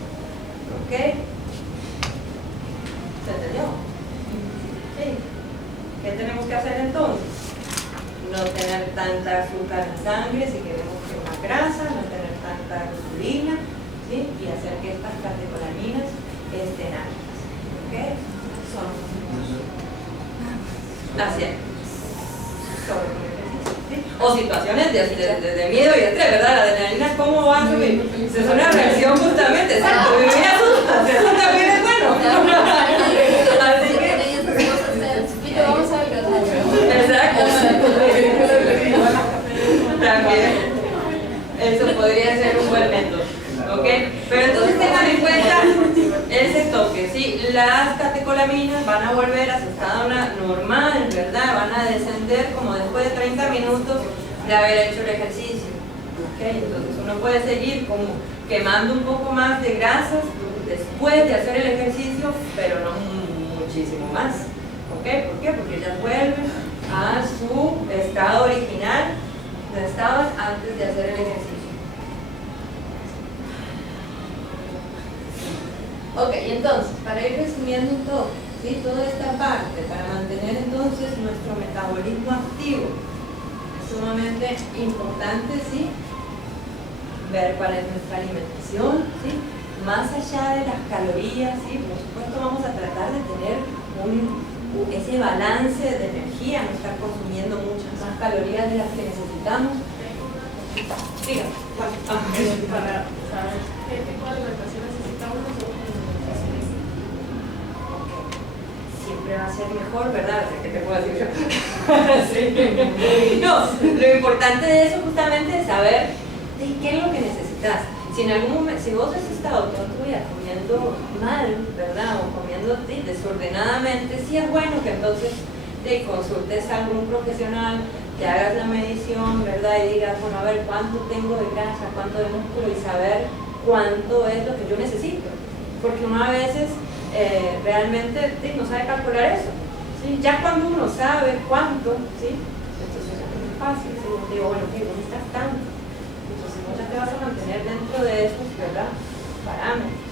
¿Ok? ¿Se entendió? Sí. ¿Qué tenemos que hacer entonces? No tener tanta azúcar en sangre si queremos quemar grasa, no tener tanta insulina, ¿sí? Y hacer que estas catecolaminas estén altas. ¿Ok? Son así es. ¿Sí? O situaciones de miedo y estrés, ¿verdad? La adrenalina, ¿cómo va a subir? Es una reacción justamente, exacto. Me asusta, eso también es bueno. Así que Vamos a ver. exacto. También. Eso podría ser un buen método. ¿Ok? Pero entonces tengan en cuenta ese toque, ¿sí? Las catecolaminas van a volver a su estado normal, ¿verdad? Van a descender como después de 30 minutos de haber hecho el ejercicio. ¿Ok? Entonces uno puede seguir como quemando un poco más de grasas después de hacer el ejercicio, pero no muchísimo más. ¿Ok? ¿Por qué? Porque ellas vuelven a su estado original, donde estaban antes de hacer el ejercicio. Ok, entonces, para ir resumiendo un poco, ¿sí? Toda esta parte, para mantener entonces nuestro metabolismo activo, es sumamente importante, ¿sí? Ver cuál es nuestra alimentación, ¿sí? Más allá de las calorías, ¿sí? Por supuesto vamos a tratar de tener ese balance de energía, no estar consumiendo muchas más calorías de las que necesitamos. Diga. Para saber qué tipo de alimentación necesitamos nosotros. Siempre va a ser mejor, ¿verdad? ¿Qué te puedo decir? Sí. No, lo importante de eso justamente es saber qué es lo que necesitas. Si en algún momento, si vos has estado toda tu vida comiendo mal, ¿verdad? O comiendo desordenadamente, sí es bueno que entonces te consultes a algún profesional, te hagas la medición, ¿verdad? Y digas, bueno, a ver, ¿cuánto tengo de grasa, cuánto de músculo? Y saber cuánto es lo que yo necesito. Porque uno a veces realmente no sabe calcular eso, ¿sí? Ya cuando uno sabe cuánto, ¿sí? Entonces es muy fácil, ¿sí? Yo digo, bueno, ¿qué? ¿Dónde estás tanto? Entonces vos ya te vas a mantener dentro de esos, ¿verdad? Parámetros.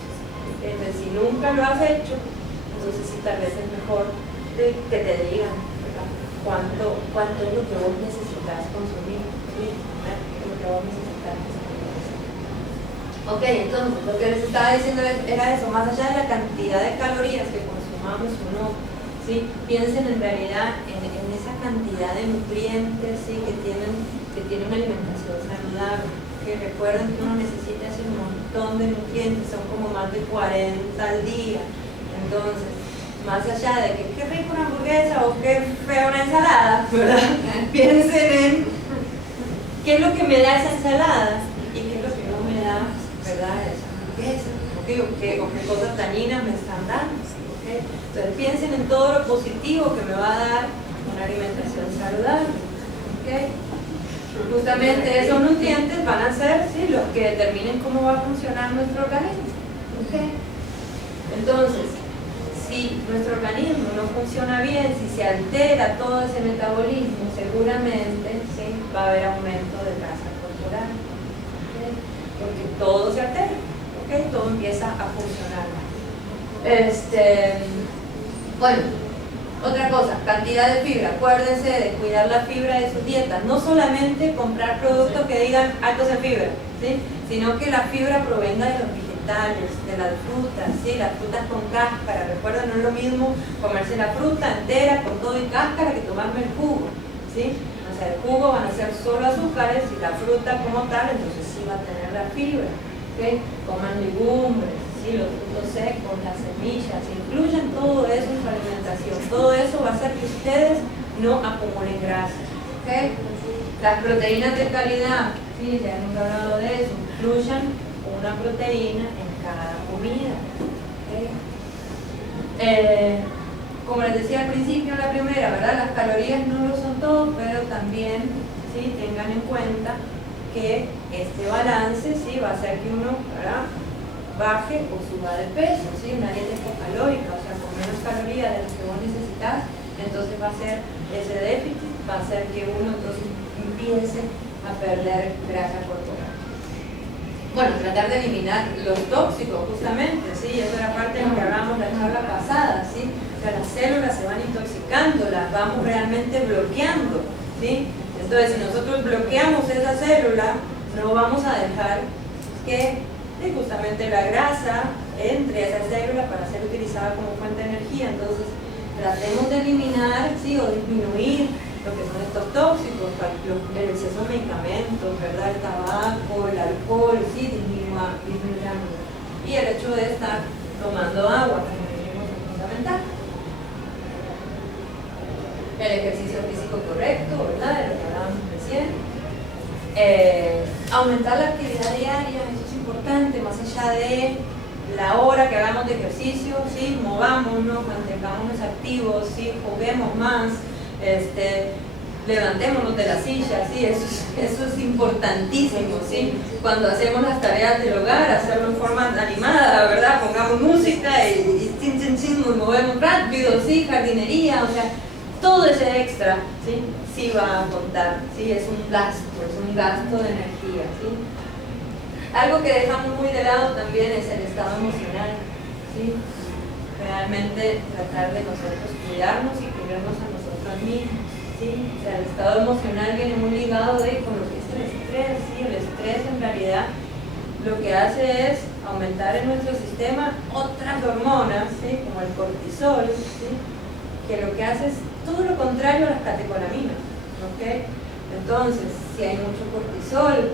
Entonces si nunca lo has hecho, entonces sí tal vez es mejor que te digan, ¿verdad? ¿Cuánto es lo que vos necesitas consumir? ¿Sí? ¿Qué es lo que vos necesitas consumir? Ok, entonces lo que les estaba diciendo era eso, más allá de la cantidad de calorías que consumamos o no, ¿sí? Piensen en realidad en esa cantidad de nutrientes, ¿sí? que tiene una alimentación saludable, que recuerden que uno necesita ese montón de nutrientes, son como más de 40 al día. Entonces, más allá de que qué rico una hamburguesa o qué fea una ensalada, ¿verdad? Piensen en qué es lo que me da esa ensalada y qué es lo que no me da, ¿verdad? Esa hamburguesa, ¿okay? o qué cosas dañinas me están dando, ¿okay? Entonces piensen en todo lo positivo que me va a dar una alimentación saludable, ¿okay? Justamente esos nutrientes van a ser, ¿sí? los que determinen cómo va a funcionar nuestro organismo, ¿okay? Entonces, si nuestro organismo no funciona bien, si se altera todo ese metabolismo, seguramente, ¿sí? va a haber aumento de grasa corporal, ¿okay? Porque todo se altera, ¿okay? Todo empieza a funcionar. Bueno, otra cosa, cantidad de fibra. Acuérdense de cuidar la fibra de sus dietas. No solamente comprar productos que digan altos en fibra, ¿sí? Sino que la fibra provenga de los vegetales, de las frutas, ¿sí? Las frutas con cáscara. Recuerden, no es lo mismo comerse la fruta entera con todo y cáscara que tomarme el jugo, ¿sí? O sea, el jugo van a ser solo azúcares y la fruta como tal, entonces sí va a tener la fibra, ¿okay? Coman legumbres, ¿sí? Los frutos secos, las semillas, incluyan todo eso en su alimentación. Todo eso va a hacer que ustedes no acumulen grasa, ¿okay? Las proteínas de calidad, sí, ya hemos hablado de eso, incluyan una proteína en cada comida, ¿okay? Como les decía al principio, la primera, ¿verdad? Las calorías no lo son todo, pero también, ¿sí? tengan en cuenta que este balance, ¿sí? Va a hacer que uno, ¿verdad?, baje o suba de peso, ¿sí? Una dieta hipocalórica, o sea, con menos calorías de las que vos necesitas, entonces va a ser ese déficit, va a hacer que uno entonces empiece a perder grasa corporal. Bueno, tratar de eliminar los tóxicos, justamente, ¿sí? Eso era parte de lo que hablábamos la charla pasada, ¿sí? O sea, las células se van intoxicando, las vamos realmente bloqueando, ¿sí? Entonces, si nosotros bloqueamos esa célula, no vamos a dejar que justamente la grasa entre a esa célula para ser utilizada como fuente de energía. Entonces, tratemos de eliminar, ¿sí?, o disminuir lo que son estos tóxicos, el exceso de medicamentos, ¿verdad?, el tabaco, el alcohol, ¿sí?, disminuyamos. Y el hecho de estar tomando agua, como dijimos, es fundamental. El ejercicio físico correcto, ¿verdad?, de lo que hablábamos recién. Aumentar la actividad diaria, eso es importante, más allá de la hora que hagamos de ejercicio, ¿sí?, movámonos, mantengámonos activos, ¿sí?, juguemos más, levantémonos de la silla, ¿sí?, eso es importantísimo, ¿sí?, cuando hacemos las tareas del hogar, hacerlo en forma animada, ¿verdad?, pongamos música y nos movemos rápido, ¿sí?, jardinería, o sea, todo ese extra, ¿sí?, sí va a contar, ¿sí?, es un gasto de energía, ¿sí? Algo que dejamos muy de lado también es el estado emocional, ¿sí? Realmente tratar de nosotros cuidarnos y cuidarnos a nosotros mismos, ¿sí? O sea, el estado emocional viene muy ligado con lo que es el estrés, ¿sí? El estrés en realidad lo que hace es aumentar en nuestro sistema otras hormonas, ¿sí?, como el cortisol, ¿sí?, que lo que hace es todo lo contrario a las catecolaminas, ¿ok? Entonces, si hay mucho cortisol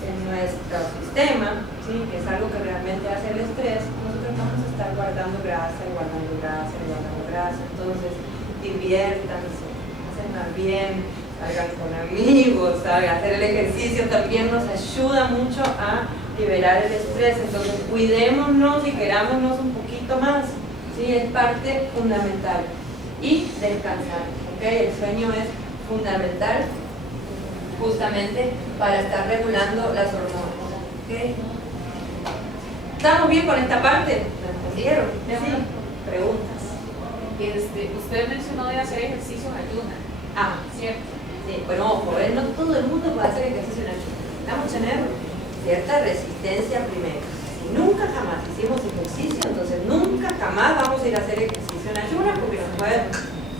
en nuestro sistema, ¿sí?, que es algo que realmente hace el estrés, nosotros vamos a estar guardando grasa y guardando grasa y guardando grasa. Entonces, diviértanse, hacen más bien, salgan con amigos, hacer el ejercicio también nos ayuda mucho a liberar el estrés. Entonces, cuidémonos y querámonos un poquito más, ¿sí?, es parte fundamental. Y descansar, ¿ok? El sueño es fundamental justamente para estar regulando las hormonas, ¿ok? ¿Estamos bien con esta parte? ¿Me entendieron? Sí. Preguntas. Usted mencionó de hacer ejercicio en ayuna. ¿Cierto? Sí, bueno, ojo, no todo el mundo puede hacer ejercicio en ayuna. Necesitamos tener cierta resistencia primero. Si nunca jamás hicimos ejercicio, entonces nunca jamás vamos a ir a hacer ejercicio en ayuna porque nos puede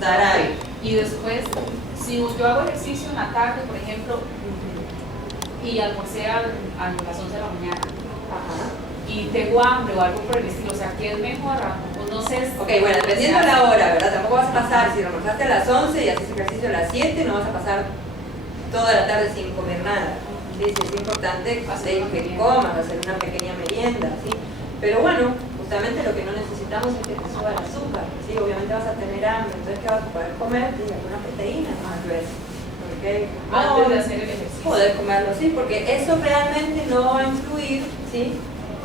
dar ahí. Y después, si yo hago ejercicio en la tarde, por ejemplo, y almorcé a las 11 de la mañana, y tengo hambre o algo por el estilo, o sea, ¿qué es mejor? Pues no sé. Ok, bueno, dependiendo de la hora, ¿verdad? Tampoco vas a pasar, si almorzaste a las 11 y haces ejercicio a las 7, no vas a pasar toda la tarde sin comer nada. Sí, es importante que comas, hacer una pequeña merienda, ¿sí? Pero bueno, justamente lo que no necesitamos es que te suba el azúcar, ¿sí? Obviamente vas a tener hambre, entonces ¿qué vas a poder comer? Sí, alguna proteína, más veces. ¿Okay? Antes de hacer el ejercicio. Poder comerlo, sí, porque eso realmente no va a influir, ¿sí?,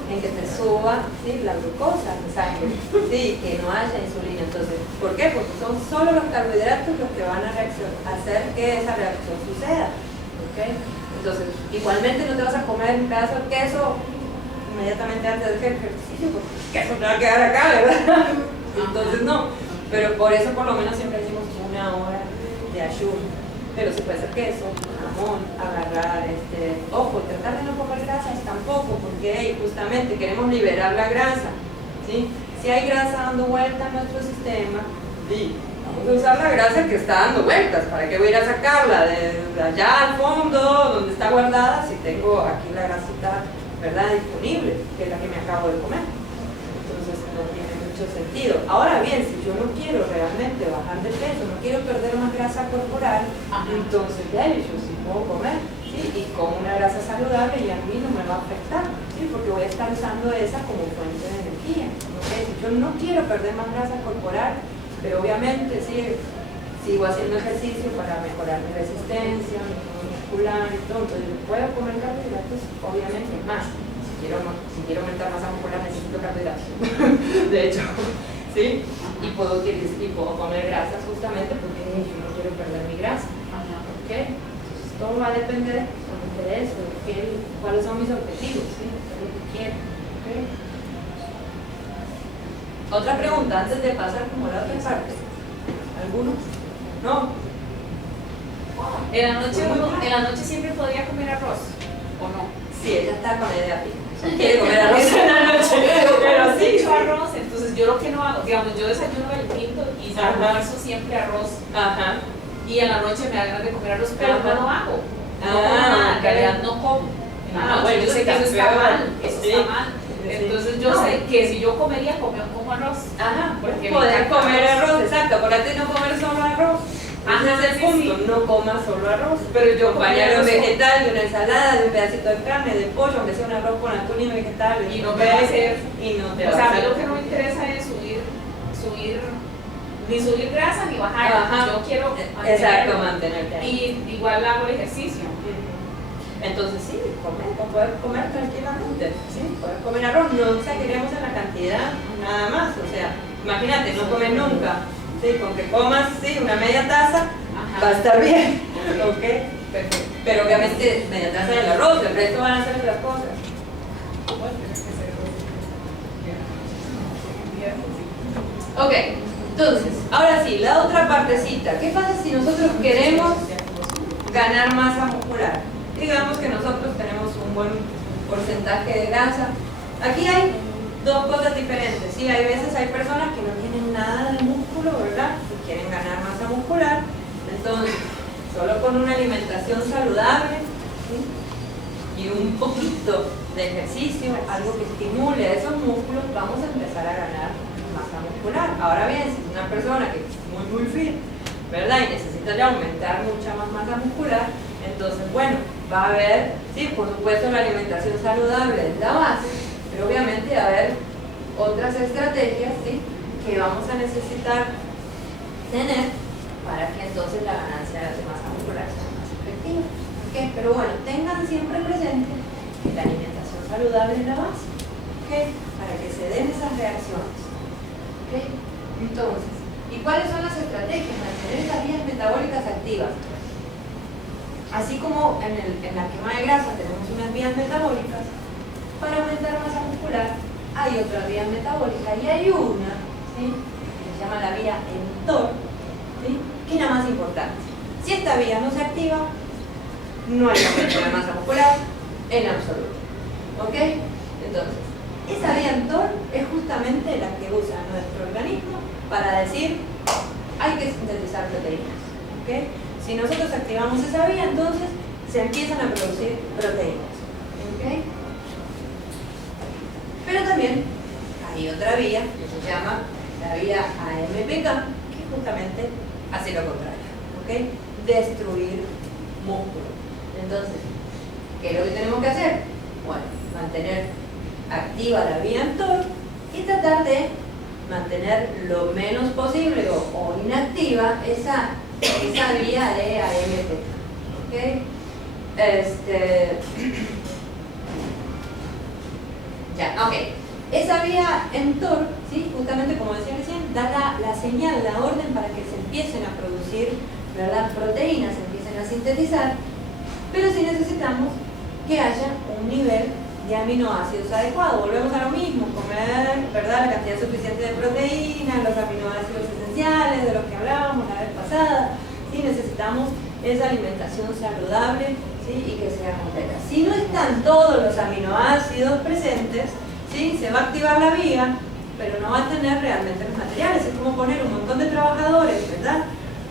en que te suba, ¿sí?, la glucosa en sangre, ¿sí?, que no haya insulina. Entonces, ¿por qué? Porque son solo los carbohidratos los que van a hacer que esa reacción suceda, ¿ok? Entonces, igualmente no te vas a comer un pedazo de queso inmediatamente antes de hacer ejercicio, porque el queso te va a quedar acá, ¿verdad? Entonces no, pero por eso por lo menos siempre decimos 1 hora de ayuno. Pero se puede hacer queso, jamón, agarrar, ojo, tratar de no comer grasas tampoco, porque justamente queremos liberar la grasa, ¿sí? Si hay grasa dando vuelta en nuestro sistema, sí, vamos a usar la grasa que está dando vueltas. ¿Para qué voy a ir a sacarla de allá al fondo, donde está guardada, si tengo aquí la grasita, ¿verdad?, disponible, que es la que me acabo de comer? Entonces no tiene mucho sentido. Ahora bien, si yo no quiero realmente bajar de peso, no quiero perder más grasa corporal, entonces ya yo sí puedo comer, ¿sí?, y con una grasa saludable y a mí no me va a afectar, ¿sí?, porque voy a estar usando esa como fuente de energía, ¿okay? Si yo no quiero perder más grasa corporal, pero obviamente sí, sigo haciendo ejercicio para mejorar mi resistencia, mi tono muscular y todo, entonces puedo comer carbohidratos, obviamente más. Si quiero aumentar masa muscular necesito carbohidratos, de hecho, ¿sí? Y puedo comer grasas justamente porque yo no quiero perder mi grasa, ¿ok? Entonces todo va a depender de interés o cuáles son mis objetivos, ¿sí? ¿Qué es lo que quiero? ¿Okay? Otra pregunta antes de pasar como la otra parte. ¿Algunos? ¿No? En la noche siempre podría comer arroz, ¿o no? Sí, ella está con la idea fija. Quiere comer arroz en la noche, pero sí. Mucho arroz, entonces yo lo que no hago, digamos, yo desayuno el tinto y yo almuerzo siempre arroz. Ajá. Y en la noche me da ganas de comer arroz, pero no lo hago. No como Ah, nada, en ok. realidad no como. En la noche, bueno, yo sé que eso está peor. mal, eso Sí. está mal. Sí. Entonces yo No. sé que si yo comería, como arroz. Ajá, Porque me poder encanta comer arroz. arroz, exacto. Acuérdate de no comer solo arroz. Ajá, Ese es el sí, punto, sí. no comas solo arroz. Pero yo Acompañar un comería vegetal, de una ensalada, de un pedacito de carne, de pollo, aunque sea un arroz con atún y vegetales. Y no me va a hacer. Y no te O va a sea, a mí hacer. lo que no me interesa es ni subir grasa ni bajar. Ajá. Yo quiero Exacto, mantenerlo. mantenerte ahí. Y igual hago el ejercicio. Entonces sí, poder comer tranquilamente, ¿sí? Poder comer arroz, no exageremos en la cantidad, nada más, o sea, imagínate, no comes nunca, ¿sí? Con que comas, sí, una media taza, Ajá. va a estar bien, ¿ok? Perfecto. Pero obviamente media taza del arroz, el resto van a ser otras cosas. Ok, entonces, ahora sí, la otra partecita, ¿qué pasa si nosotros queremos ganar masa muscular? Digamos que nosotros tenemos un buen porcentaje de grasa. Aquí hay dos cosas diferentes, ¿sí? Hay veces hay personas que no tienen nada de músculo, ¿verdad? Y quieren ganar masa muscular. Entonces, solo con una alimentación saludable, ¿sí? Y un poquito de ejercicio, algo que estimule a esos músculos, vamos a empezar a ganar masa muscular. Ahora bien, si es una persona que es muy fit, ¿verdad? Y necesita ya aumentar mucha más masa muscular, entonces, bueno, va a haber, sí, por supuesto la alimentación saludable es la base, pero obviamente va a haber otras estrategias, ¿sí? Que vamos a necesitar tener para que entonces la ganancia de masa muscular sea más efectiva. ¿Okay? Pero bueno, tengan siempre presente que la alimentación saludable es la base, ¿okay? Para que se den esas reacciones. ¿Okay? Entonces, ¿y cuáles son las estrategias? Mantener esas vías metabólicas activas. Así como en la quema de grasa tenemos unas vías metabólicas, para aumentar masa muscular hay otras vías metabólicas y hay una, ¿sí? Que se llama la vía mTOR, ¿sí? Que es la más importante. Si esta vía no se activa, no hay aumento de masa muscular en absoluto. ¿Ok? Entonces, esa vía mTOR es justamente la que usa nuestro organismo para decir hay que sintetizar proteínas. ¿Ok? Si nosotros activamos esa vía, entonces se empiezan a producir proteínas. ¿Ok? Pero también hay otra vía que se llama la vía AMPK, que justamente hace lo contrario. ¿Ok? Destruir músculo. Entonces, ¿qué es lo que tenemos que hacer? Bueno, mantener activa la vía mTOR y tratar de mantener lo menos posible o inactiva esa vía de AMPK. ¿Ok? Ya, ok. Esa vía mTOR, ¿sí? Justamente como decía recién, da la señal, la orden para que se empiecen a producir, ¿verdad? Proteínas, se empiecen a sintetizar, pero sí necesitamos que haya un nivel de aminoácidos adecuado. Volvemos a lo mismo, comer, ¿verdad? La cantidad suficiente de proteínas, los aminoácidos esenciales de los que hablábamos la vez pasada. ¿Sí? Necesitamos esa alimentación saludable, ¿sí? Y que sea completa. Si no están todos los aminoácidos presentes, ¿sí? Se va a activar la vía, pero no va a tener realmente los materiales. Es como poner un montón de trabajadores, ¿verdad?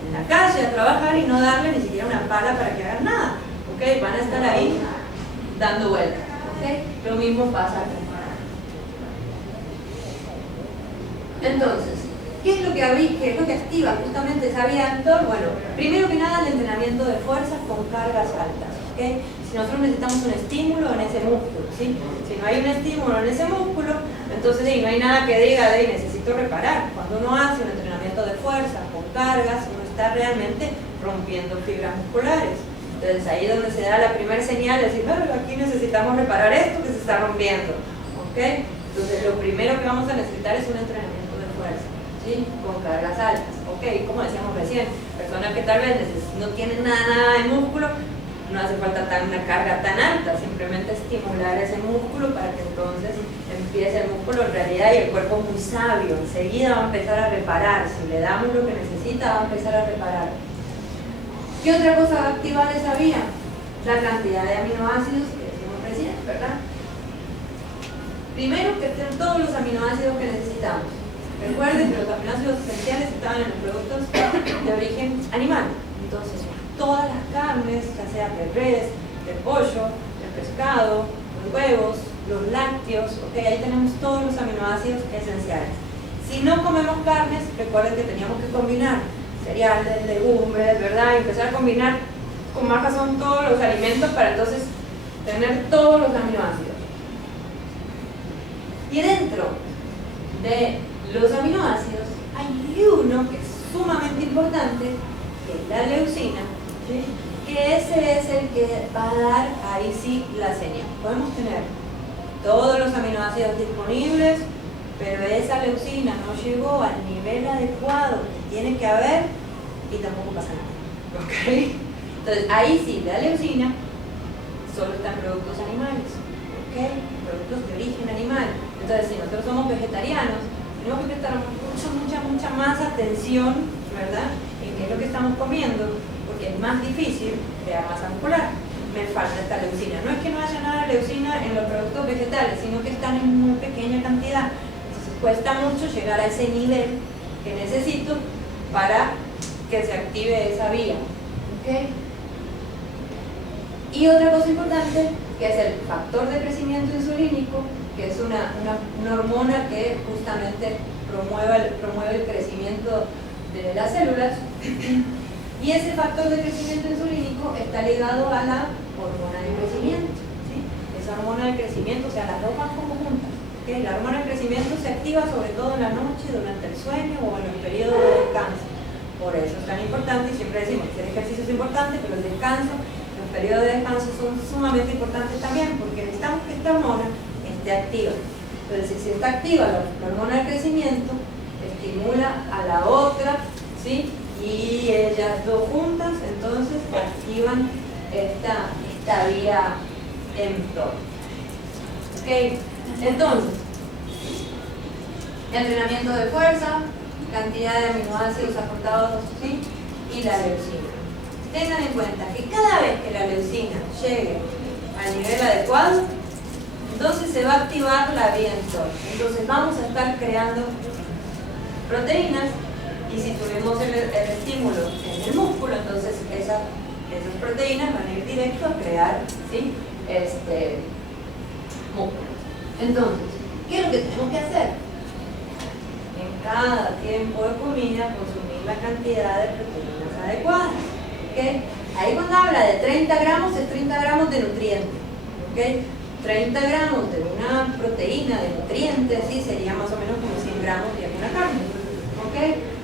En la calle a trabajar y no darle ni siquiera una pala para que hagan nada. ¿Ok? Van a estar ahí dando vueltas. ¿Okay? Lo mismo pasa aquí. Entonces, ¿qué es lo que activa justamente esa vía mTOR? Bueno, primero que nada el entrenamiento de fuerzas con cargas altas. ¿Okay? Si nosotros necesitamos un estímulo en ese músculo, ¿sí? Si no hay un estímulo en ese músculo, entonces no hay nada que diga de necesito reparar. Cuando uno hace un entrenamiento de fuerzas con cargas, uno está realmente rompiendo fibras musculares. Entonces ahí es donde se da la primera señal de decir, bueno, aquí necesitamos reparar esto que se está rompiendo. ¿Ok? Entonces lo primero que vamos a necesitar es un entrenamiento de fuerza, ¿sí? Con cargas altas. ¿Ok? Como decíamos recién, personas que tal vez no tienen nada de músculo, no hace falta una carga tan alta, simplemente estimular ese músculo para que entonces empiece el músculo en realidad, y el cuerpo es muy sabio, enseguida va a empezar a reparar, si le damos lo que necesita va a empezar a reparar. ¿Qué otra cosa va a activar esa vía? La cantidad de aminoácidos que decimos recién, ¿verdad? Primero, que estén todos los aminoácidos que necesitamos. Recuerden que los aminoácidos esenciales estaban en los productos de origen animal. Entonces, todas las carnes, ya sea de res, de pollo, de pescado, los huevos, los lácteos, ahí tenemos todos los aminoácidos esenciales. Si no comemos carnes, recuerden que teníamos que combinar cereales, legumbres, ¿verdad? Y empezar a combinar con más razón todos los alimentos para entonces tener todos los aminoácidos. Y dentro de los aminoácidos hay uno que es sumamente importante, que es la leucina, ¿sí? Que ese es el que va a dar ahí sí la señal. Podemos tener todos los aminoácidos disponibles, pero esa leucina no llegó al nivel adecuado que tiene que haber y tampoco pasa nada. ¿Okay? Entonces ahí sí, la leucina solo está en productos animales, ¿okay? Productos de origen animal. Entonces si nosotros somos vegetarianos, tenemos que prestar mucha más atención, ¿verdad?, en qué es lo que estamos comiendo, porque es más difícil crear masa muscular. Me falta esta leucina. No es que no haya nada de leucina en los productos vegetales, sino que están en muy pequeña cantidad. Entonces cuesta mucho llegar a ese nivel que necesito para que se active esa vía. ¿Okay? Y otra cosa importante, que es el factor de crecimiento insulínico, que es una hormona que justamente promueve el crecimiento de las células. Y ese factor de crecimiento insulínico está ligado a la hormona de crecimiento, ¿sí? Esa hormona de crecimiento, o sea, las dos van como juntas, ¿okay? La hormona de crecimiento se activa sobre todo en la noche, durante el sueño o en los periodos de descanso. Por eso es tan importante, y siempre decimos que el ejercicio es importante, pero el descanso, los periodos de descanso son sumamente importantes también, porque necesitamos que esta hormona esté activa. Entonces, si está activa la hormona de crecimiento, estimula a la otra, ¿sí? Y ellas dos juntas entonces activan esta vía mTOR. ¿Okay? Entonces, entrenamiento de fuerza, cantidad de aminoácidos aportados, ¿sí? Y la leucina. Tengan en cuenta que cada vez que la leucina llegue al nivel adecuado, entonces se va a activar la vía mTOR. Entonces vamos a estar creando proteínas. Y si tuvimos el estímulo en el músculo, entonces esas proteínas van a ir directo a crear, ¿sí?, músculo. Entonces, ¿qué es lo que tenemos que hacer? En cada tiempo de comida consumir la cantidad de proteínas adecuadas. ¿Okay? Ahí cuando habla de 30 gramos, es 30 gramos de nutrientes. ¿Okay? 30 gramos de una proteína de nutrientes, ¿sí?, sería más o menos como 100 gramos de alguna carne. ¿Okay?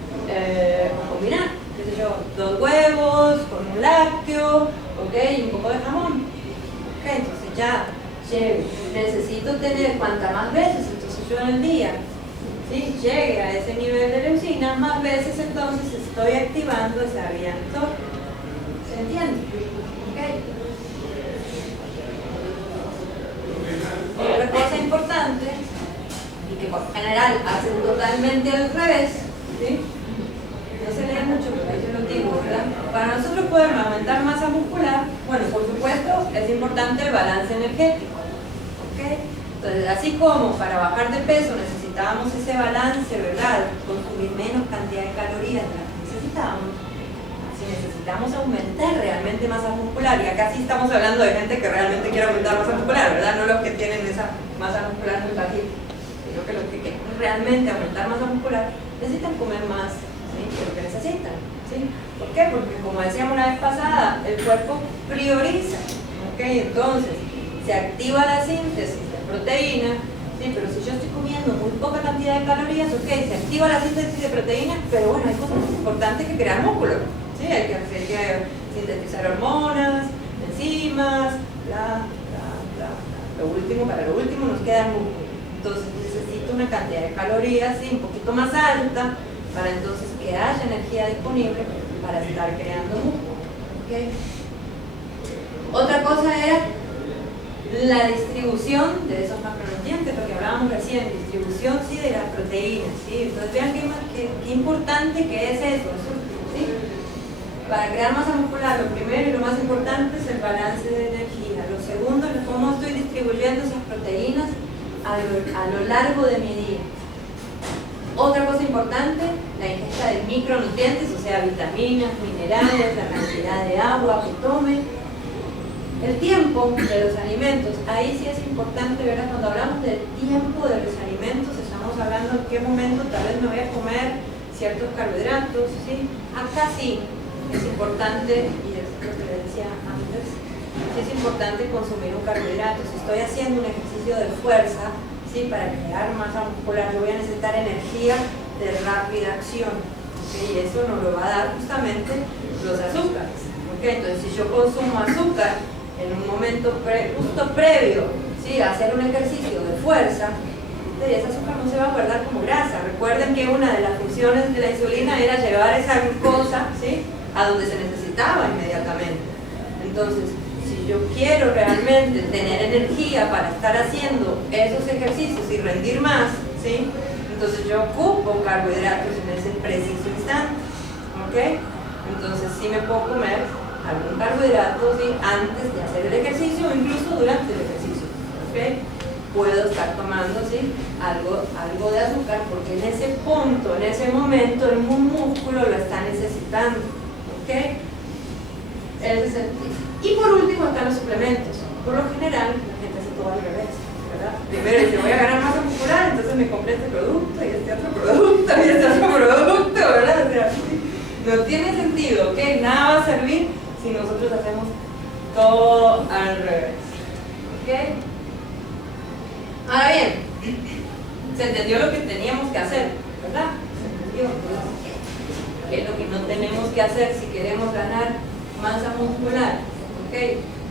Combinar, qué sé yo, 2 huevos con un lácteo, y un poco de jamón. Entonces ya necesito tener cuantas más veces entonces yo en el día, ¿sí?, llegue a ese nivel de leucina, más veces entonces estoy activando esa vía mTOR. ¿Se entiende? Otra cosa importante, y que por general hacen totalmente al revés, ¿sí?, no se lee mucho, pero ahí yo lo digo, ¿verdad? Para nosotros poder aumentar masa muscular, bueno, por supuesto, es importante el balance energético. ¿Okay? Entonces, así como para bajar de peso necesitábamos ese balance, ¿verdad?, consumir menos cantidad de calorías de las que necesitábamos, si necesitamos aumentar realmente masa muscular, y acá sí estamos hablando de gente que realmente quiere aumentar masa muscular, ¿verdad? No los que tienen esa masa muscular muy bajita, sino que los que quieren realmente aumentar masa muscular necesitan comer más, ¿sí?, de lo que necesitan, ¿sí? ¿Por qué? Porque como decíamos la vez pasada, el cuerpo prioriza, ¿okay? Entonces se activa la síntesis de proteína, ¿sí?, pero si yo estoy comiendo muy poca cantidad de calorías, se activa la síntesis de proteínas, pero bueno, hay cosas más importantes que crear músculo, ¿sí? Hay que sintetizar hormonas, enzimas, lo último, para lo último nos queda el músculo. Entonces necesito una cantidad de calorías, ¿sí?, un poquito más alta, para entonces que haya energía disponible para estar creando músculo. ¿Okay? Otra cosa era la distribución de esos macronutrientes, lo que hablábamos recién, distribución sí, de las proteínas, ¿sí? Entonces vean qué importante que es eso, ¿sí? Para crear masa muscular, lo primero y lo más importante es el balance de energía. Lo segundo es cómo estoy distribuyendo esas proteínas a lo largo de mi día. Otra cosa importante, la ingesta de micronutrientes, o sea, vitaminas, minerales, la cantidad de agua que tome. El tiempo de los alimentos, ahí sí es importante, ¿verdad? Cuando hablamos del tiempo de los alimentos, estamos hablando en qué momento tal vez me voy a comer ciertos carbohidratos, ¿sí? Acá sí es importante, y es lo que le decía antes, sí es importante consumir un carbohidrato. Si estoy haciendo un ejercicio de fuerza, ¿sí? Para crear masa muscular, yo voy a necesitar energía de rápida acción, ¿okay? Y eso nos lo va a dar justamente los azúcares, ¿okay? Entonces, si yo consumo azúcar en un momento justo previo, ¿sí? A hacer un ejercicio de fuerza, ese azúcar no se va a guardar como grasa. Recuerden que una de las funciones de la insulina era llevar esa glucosa, ¿sí? A donde se necesitaba inmediatamente. Entonces, si yo quiero realmente tener energía para estar haciendo esos ejercicios y rendir más, ¿sí? Entonces yo ocupo carbohidratos en ese preciso instante, ¿ok? Entonces sí me puedo comer algún carbohidrato, ¿sí? Antes de hacer el ejercicio o incluso durante el ejercicio, ¿ok? Puedo estar tomando, ¿sí? algo de azúcar porque en ese punto, en ese momento el músculo lo está necesitando, ¿ok? Ese es el tip. Y por último están los suplementos. Por lo general la gente hace todo al revés, ¿verdad? Primero dice, voy a ganar masa muscular, entonces me compré este producto y este otro producto y este otro producto, ¿verdad? O sea, no tiene sentido, ¿ok? Nada va a servir si nosotros hacemos todo al revés, ¿ok? Ahora bien, se entendió lo que teníamos que hacer, ¿verdad? Se entendió qué es lo que no tenemos que hacer si queremos ganar masa muscular, ¿ok?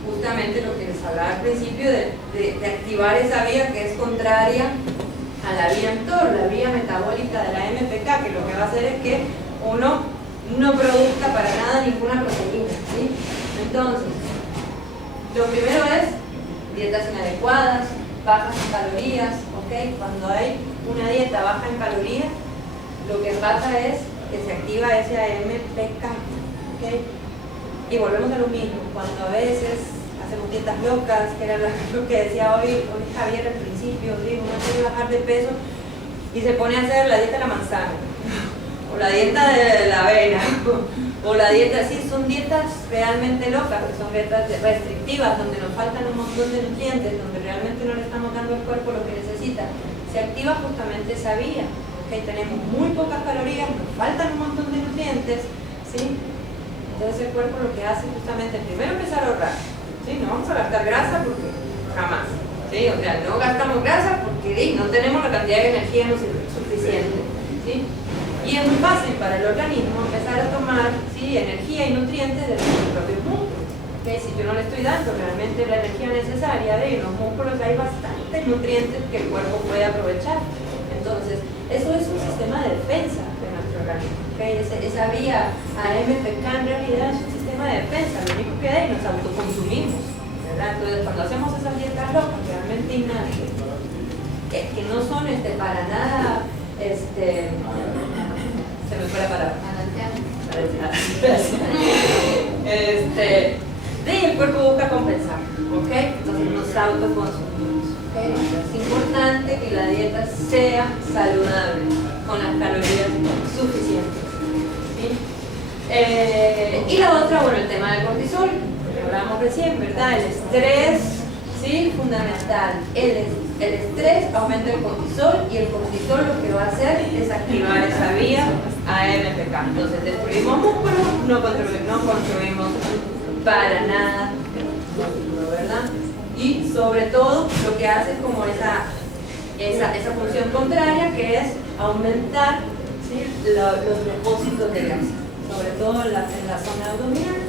Justamente lo que les hablaba al principio de activar esa vía que es contraria a la vía mTOR, la vía metabólica de la MPK, que lo que va a hacer es que uno no produzca para nada ninguna proteína, ¿sí? Entonces, lo primero es dietas inadecuadas, bajas en calorías, ¿ok? Cuando hay una dieta baja en calorías, lo que pasa es que se activa ese AMPK, ¿ok? Y volvemos a lo mismo, cuando a veces hacemos dietas locas, que era lo que decía hoy Javier al principio, ¿sí? Uno quiere bajar de peso y se pone a hacer la dieta de la manzana, o la dieta de la avena, o la dieta, sí, son dietas realmente locas, que son dietas restrictivas, donde nos faltan un montón de nutrientes, donde realmente no le estamos dando al cuerpo lo que necesita. Se activa justamente esa vía, ¿okay? Tenemos muy pocas calorías, nos faltan un montón de nutrientes, ¿sí? Entonces el cuerpo lo que hace justamente primero empezar a ahorrar, ¿sí? No vamos a gastar grasa porque jamás, ¿sí? O sea, no gastamos grasa porque no tenemos la cantidad de energía suficiente, ¿sí? Y es muy fácil para el organismo empezar a tomar, ¿sí? Energía y nutrientes de sus propios músculos, ¿okay? Si yo no le estoy dando realmente la energía necesaria de los músculos, hay bastantes nutrientes que el cuerpo puede aprovechar. Entonces, eso es un sistema de defensa de nuestro organismo, ¿okay? Esa vía AMPK en realidad es un sistema de defensa, lo único que hay nos autoconsumimos, ¿verdad? Entonces, cuando hacemos esas dietas locas, realmente innatas, que no son para nada, se me fue la palabra. Y el cuerpo busca compensar, ¿ok? Entonces nos autoconsumimos, ¿okay? Es importante que la dieta sea saludable, con las calorías suficientes, ¿sí? Y la otra, bueno, el tema del cortisol, que hablamos recién, ¿verdad? El estrés, ¿sí? Fundamental. El estrés aumenta el cortisol y el cortisol lo que va a hacer es activar esa vía AMPK. Entonces destruimos músculo, no construimos para nada músculo, ¿verdad? Y sobre todo lo que hace es como esa función contraria, que es aumentar, ¿sí? Los depósitos de grasa, sobre todo en la zona abdominal,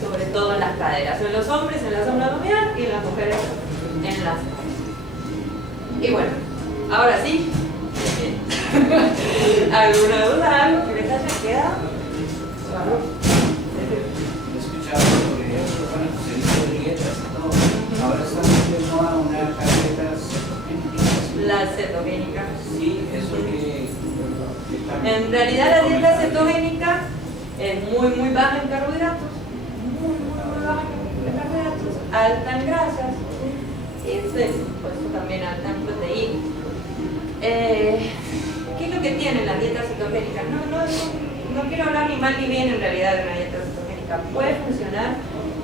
sobre todo en las caderas, en los hombres en la zona abdominal y en las mujeres en las. Y bueno, ahora sí, ¿alguna duda, algo que les haya quedado? He escuchado sobre, bueno, pues el uso de dieta la cetogénica. Sí, eso que también. En realidad la dieta cetogénica es muy baja en carbohidratos, muy baja en carbohidratos, alta en grasas, ¿sí? Y por supuesto también alta en proteínas. ¿Qué es lo que tiene la dieta cetogénica? No quiero hablar ni mal ni bien en realidad de una dieta cetogénica. Puede funcionar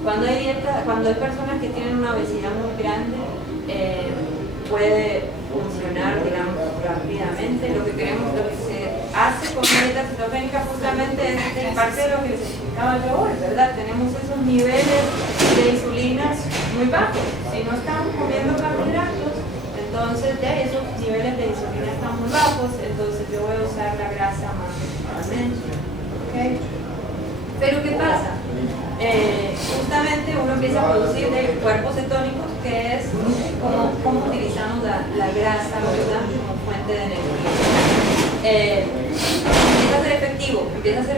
cuando hay personas que tienen una obesidad muy grande, puede funcionar, digamos, rápidamente. Lo que se hace con la dieta cetogénica justamente es parte de lo que les explicaba yo hoy, ¿verdad? Tenemos esos niveles de insulina muy bajos. Si no estamos comiendo carbohidratos, entonces ya esos niveles de insulina están muy bajos, entonces yo voy a usar la grasa más principalmente. ¿Okay? Pero ¿qué pasa? Justamente uno empieza a producir cuerpos cetónicos, que es cómo utilizamos la grasa, ¿verdad? Como fuente de energía. Empieza a ser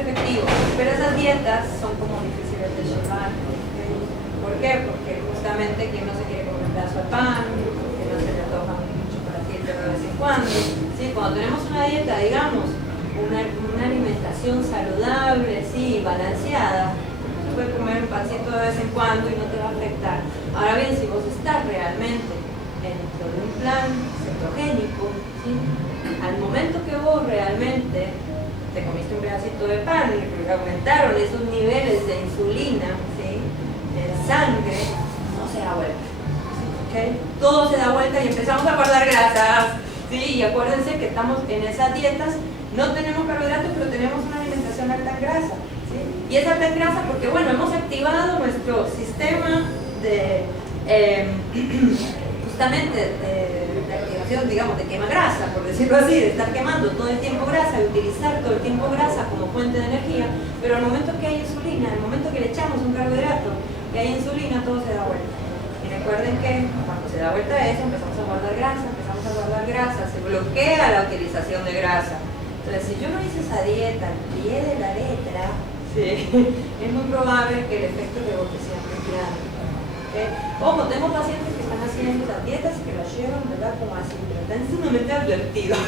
efectivo, pero esas dietas son como difíciles de llevar. ¿Okay? ¿Por qué? Porque justamente quien no se quiere comer un pedazo de pan, que no se le antoja mucho para ti de vez en cuando. ¿Sí? Cuando tenemos una dieta, digamos, una alimentación saludable, sí, balanceada, se puede comer un pancito de vez en cuando y no te va a afectar. Ahora bien, si vos estás realmente dentro de un plan cetogénico, ¿sí? Al momento que vos realmente te comiste un pedacito de pan y aumentaron esos niveles de insulina, ¿sí? En sangre, no se da vuelta. ¿Okay? Todo se da vuelta y empezamos a guardar grasas. ¿Sí? Y acuérdense que estamos en esas dietas, no tenemos carbohidratos, pero tenemos una alimentación alta en grasa. ¿Sí? Y es alta en grasa porque, bueno, hemos activado nuestro sistema de, justamente, de activación, digamos, de quema grasa, por decirlo así, de estar quemando todo el tiempo grasa y utilizar todo el tiempo grasa como fuente de energía, pero al momento que hay insulina, al momento que le echamos un carbohidrato, que hay insulina, todo se da vuelta. Y recuerden que cuando se da vuelta a eso, empezamos a guardar grasa, se bloquea la utilización de grasa. Entonces, si yo no hice esa dieta al pie de la letra, sí, es muy probable que el efecto rebote sea muy grande. ¿Okay? Ojo, tengo pacientes que están haciendo las dietas que las llevan, ¿verdad? Como así, pero están sumamente advertidos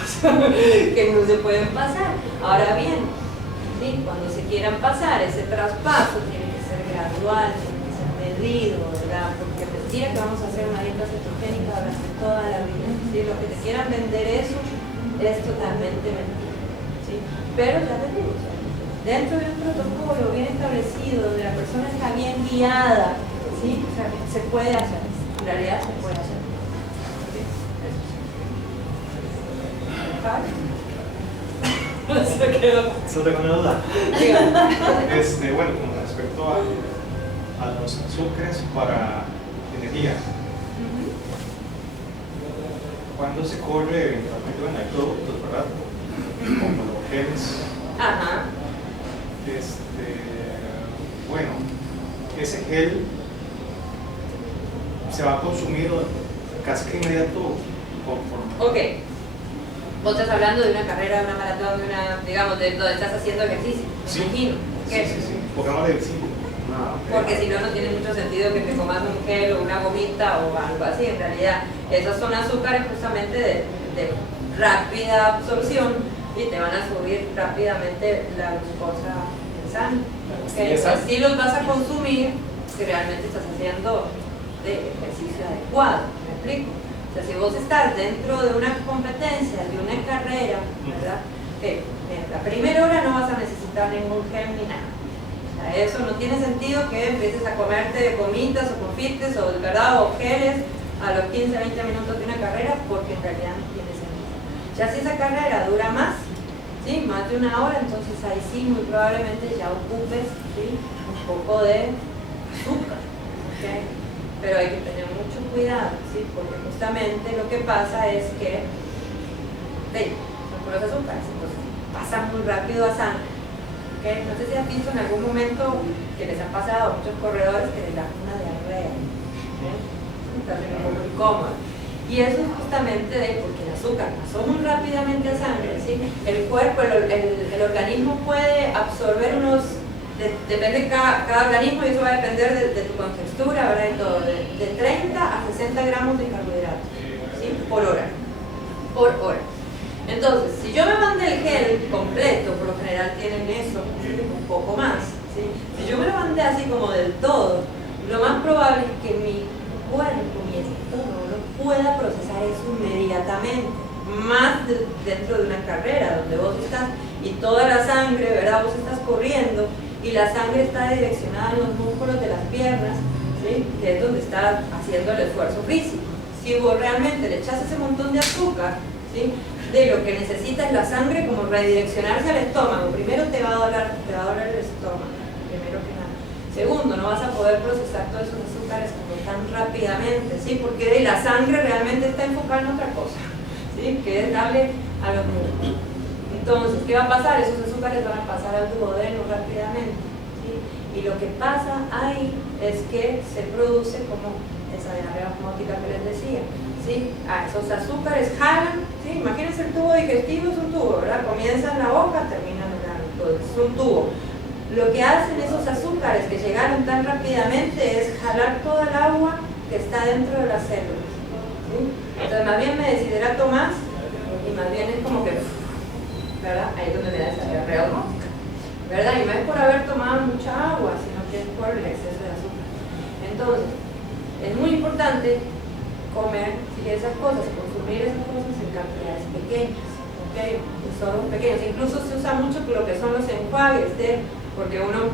que no se pueden pasar. Ahora bien, ¿sí? Cuando se quieran pasar, ese traspaso tiene que ser gradual, tiene que ser medido, ¿verdad? Porque mentira que vamos a hacer una dieta cetogénica durante toda la vida. ¿Sí? Lo que te quieran vender eso es totalmente mentira. ¿Sí? Pero ya te digo, dentro de un protocolo bien establecido, donde la persona está bien guiada, ¿sí? O sea, se puede hacer, en realidad se puede hacer. ¿Sí? Se quedó. Solo tengo una duda. Bueno, con respecto a los azúcares para energía, ¿cuándo se corre eventualmente? Bueno, hay productos, ¿verdad? Como los geles. Ajá. Bueno, ese gel se va a consumir casi que inmediato conforme. Ok. Vos estás hablando de una carrera, de una maratón, de una, digamos, de donde estás haciendo ejercicio. Sí. Imagino. Sí. Pongamos de 5. Porque si no, no tiene mucho sentido que te comas un gel o una gomita o algo así. En realidad, esos son azúcares justamente de rápida absorción y te van a subir rápidamente la glucosa en sangre. Okay. Así los vas a consumir si realmente estás haciendo de ejercicio adecuado. ¿Me explico? O sea, si vos estás dentro de una competencia, de una carrera, ¿verdad? En la primera hora no vas a necesitar ningún gel ni nada. O sea, eso no tiene sentido que empieces a comerte gomitas o confites o, ¿verdad? O geles a los 15, 20 minutos de una carrera, porque en realidad no tiene sentido. Ya si esa carrera dura más, ¿sí? Más de una hora, entonces ahí sí muy probablemente ya ocupes, ¿sí? Un poco de azúcar. ¿Okay? Pero hay que tener mucho cuidado, ¿sí? Porque justamente lo que pasa es que son puros azúcares, entonces pasan muy rápido a sangre. ¿Okay? No sé si has visto en algún momento que les han pasado a muchos corredores que les dan una diarrea. Están un poco incómodos. Y eso es justamente porque el azúcar pasó muy rápidamente a sangre, ¿sí? El cuerpo, el organismo puede absorber depende de cada organismo, y eso va a depender de tu contextura, ¿verdad? Y todo, de 30 a 60 gramos de carbohidratos, ¿sí? Por hora. como del todo, lo más probable es que mi cuerpo, mi estómago, no pueda procesar eso inmediatamente, más dentro de una carrera donde vos estás y toda la sangre, ¿verdad? Vos estás corriendo y la sangre está direccionada en los músculos de las piernas, ¿sí? Que es donde está haciendo el esfuerzo físico. Si vos realmente le echas ese montón de azúcar, ¿sí? De lo que necesita es la sangre como redireccionarse al estómago. Primero te va a doler el estómago, primero que nada. Segundo, no vas a poder procesar todos esos azúcares como tan rápidamente, ¿sí? Porque la sangre realmente está enfocada en otra cosa, ¿sí? Que es darle a los músculos. Entonces, ¿qué va a pasar? Esos azúcares van a pasar al duodeno rápidamente, ¿sí? Y lo que pasa ahí es que se produce como esa diarrea osmótica que les decía, ¿sí? Esos azúcares jalan, ¿sí? Imagínense el tubo digestivo, es un tubo, ¿verdad? Comienza en la boca, termina en el ano, entonces es un tubo. Lo que hacen esos azúcares que llegaron tan rápidamente es jalar toda el agua que está dentro de las células, ¿sí? Entonces más bien me deshidrato más y más bien es como que, ¿verdad? Ahí es donde me da esa diarrea osmótica, ¿verdad? Y no es por haber tomado mucha agua, sino que es por el exceso de azúcar. Entonces, es muy importante comer esas cosas, consumir esas cosas en cantidades pequeñas, ¿okay? Son pequeños, incluso se usa mucho lo que son los enjuagues, porque uno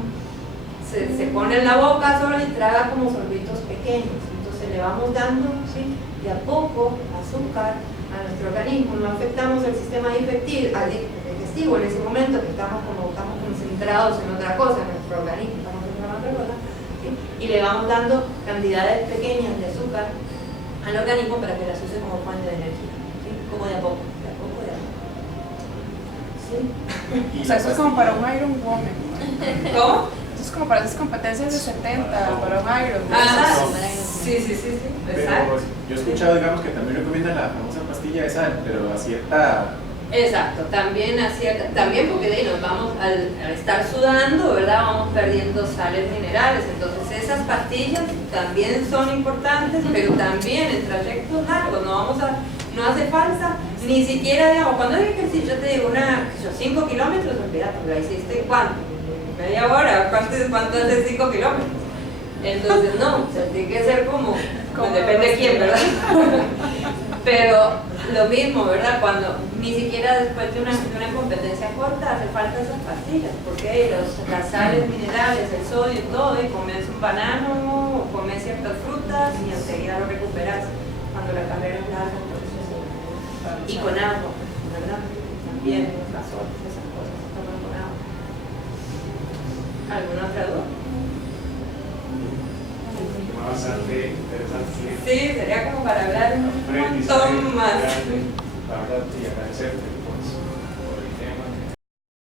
se pone en la boca solo y traga como sorbitos pequeños, entonces le vamos dando, ¿sí? De a poco azúcar a nuestro organismo, no afectamos el sistema digestivo en ese momento que estamos concentrados en otra cosa, en nuestro organismo estamos en otra cosa, ¿sí? Y le vamos dando cantidades pequeñas de azúcar al organismo para que las use como fuente de energía, ¿sí? Como de a poco, de a poco, de a poco. ¿Sí? O sea, eso es como para un Iron Woman. ¿Cómo? Eso es como para esas competencias de 70, para un Iron. Ah, sí, Pero exacto. yo he escuchado, digamos, que también recomiendan la famosa pastilla de sal, pero a cierta... Exacto, también porque de ahí nos vamos, al estar sudando, ¿verdad? Vamos perdiendo sales minerales, entonces esas pastillas también son importantes, pero también en trayectos largos, no hace falta, ni siquiera, digamos, cuando hay ejercicio, yo te digo, 5 kilómetros, olvídate, ¿lo hiciste cuánto? ¿Media hora? ¿Cuánto hace 5 kilómetros? Entonces no, o sea, tiene que ser como depende de quién, ¿verdad? Pero lo mismo, ¿verdad? Cuando ni siquiera después de una competencia corta hace falta esas pastillas, porque las sales minerales, el sodio, todo, y comes un banano, o comes ciertas frutas y enseguida lo recuperas cuando la carrera es larga. Y con agua, ¿verdad? También los gasoles, esas cosas se toman con agua. ¿Alguna otra duda? Bastante interesante. Sí, sería como para hablar un montón más. Para hablarte y agradecerte.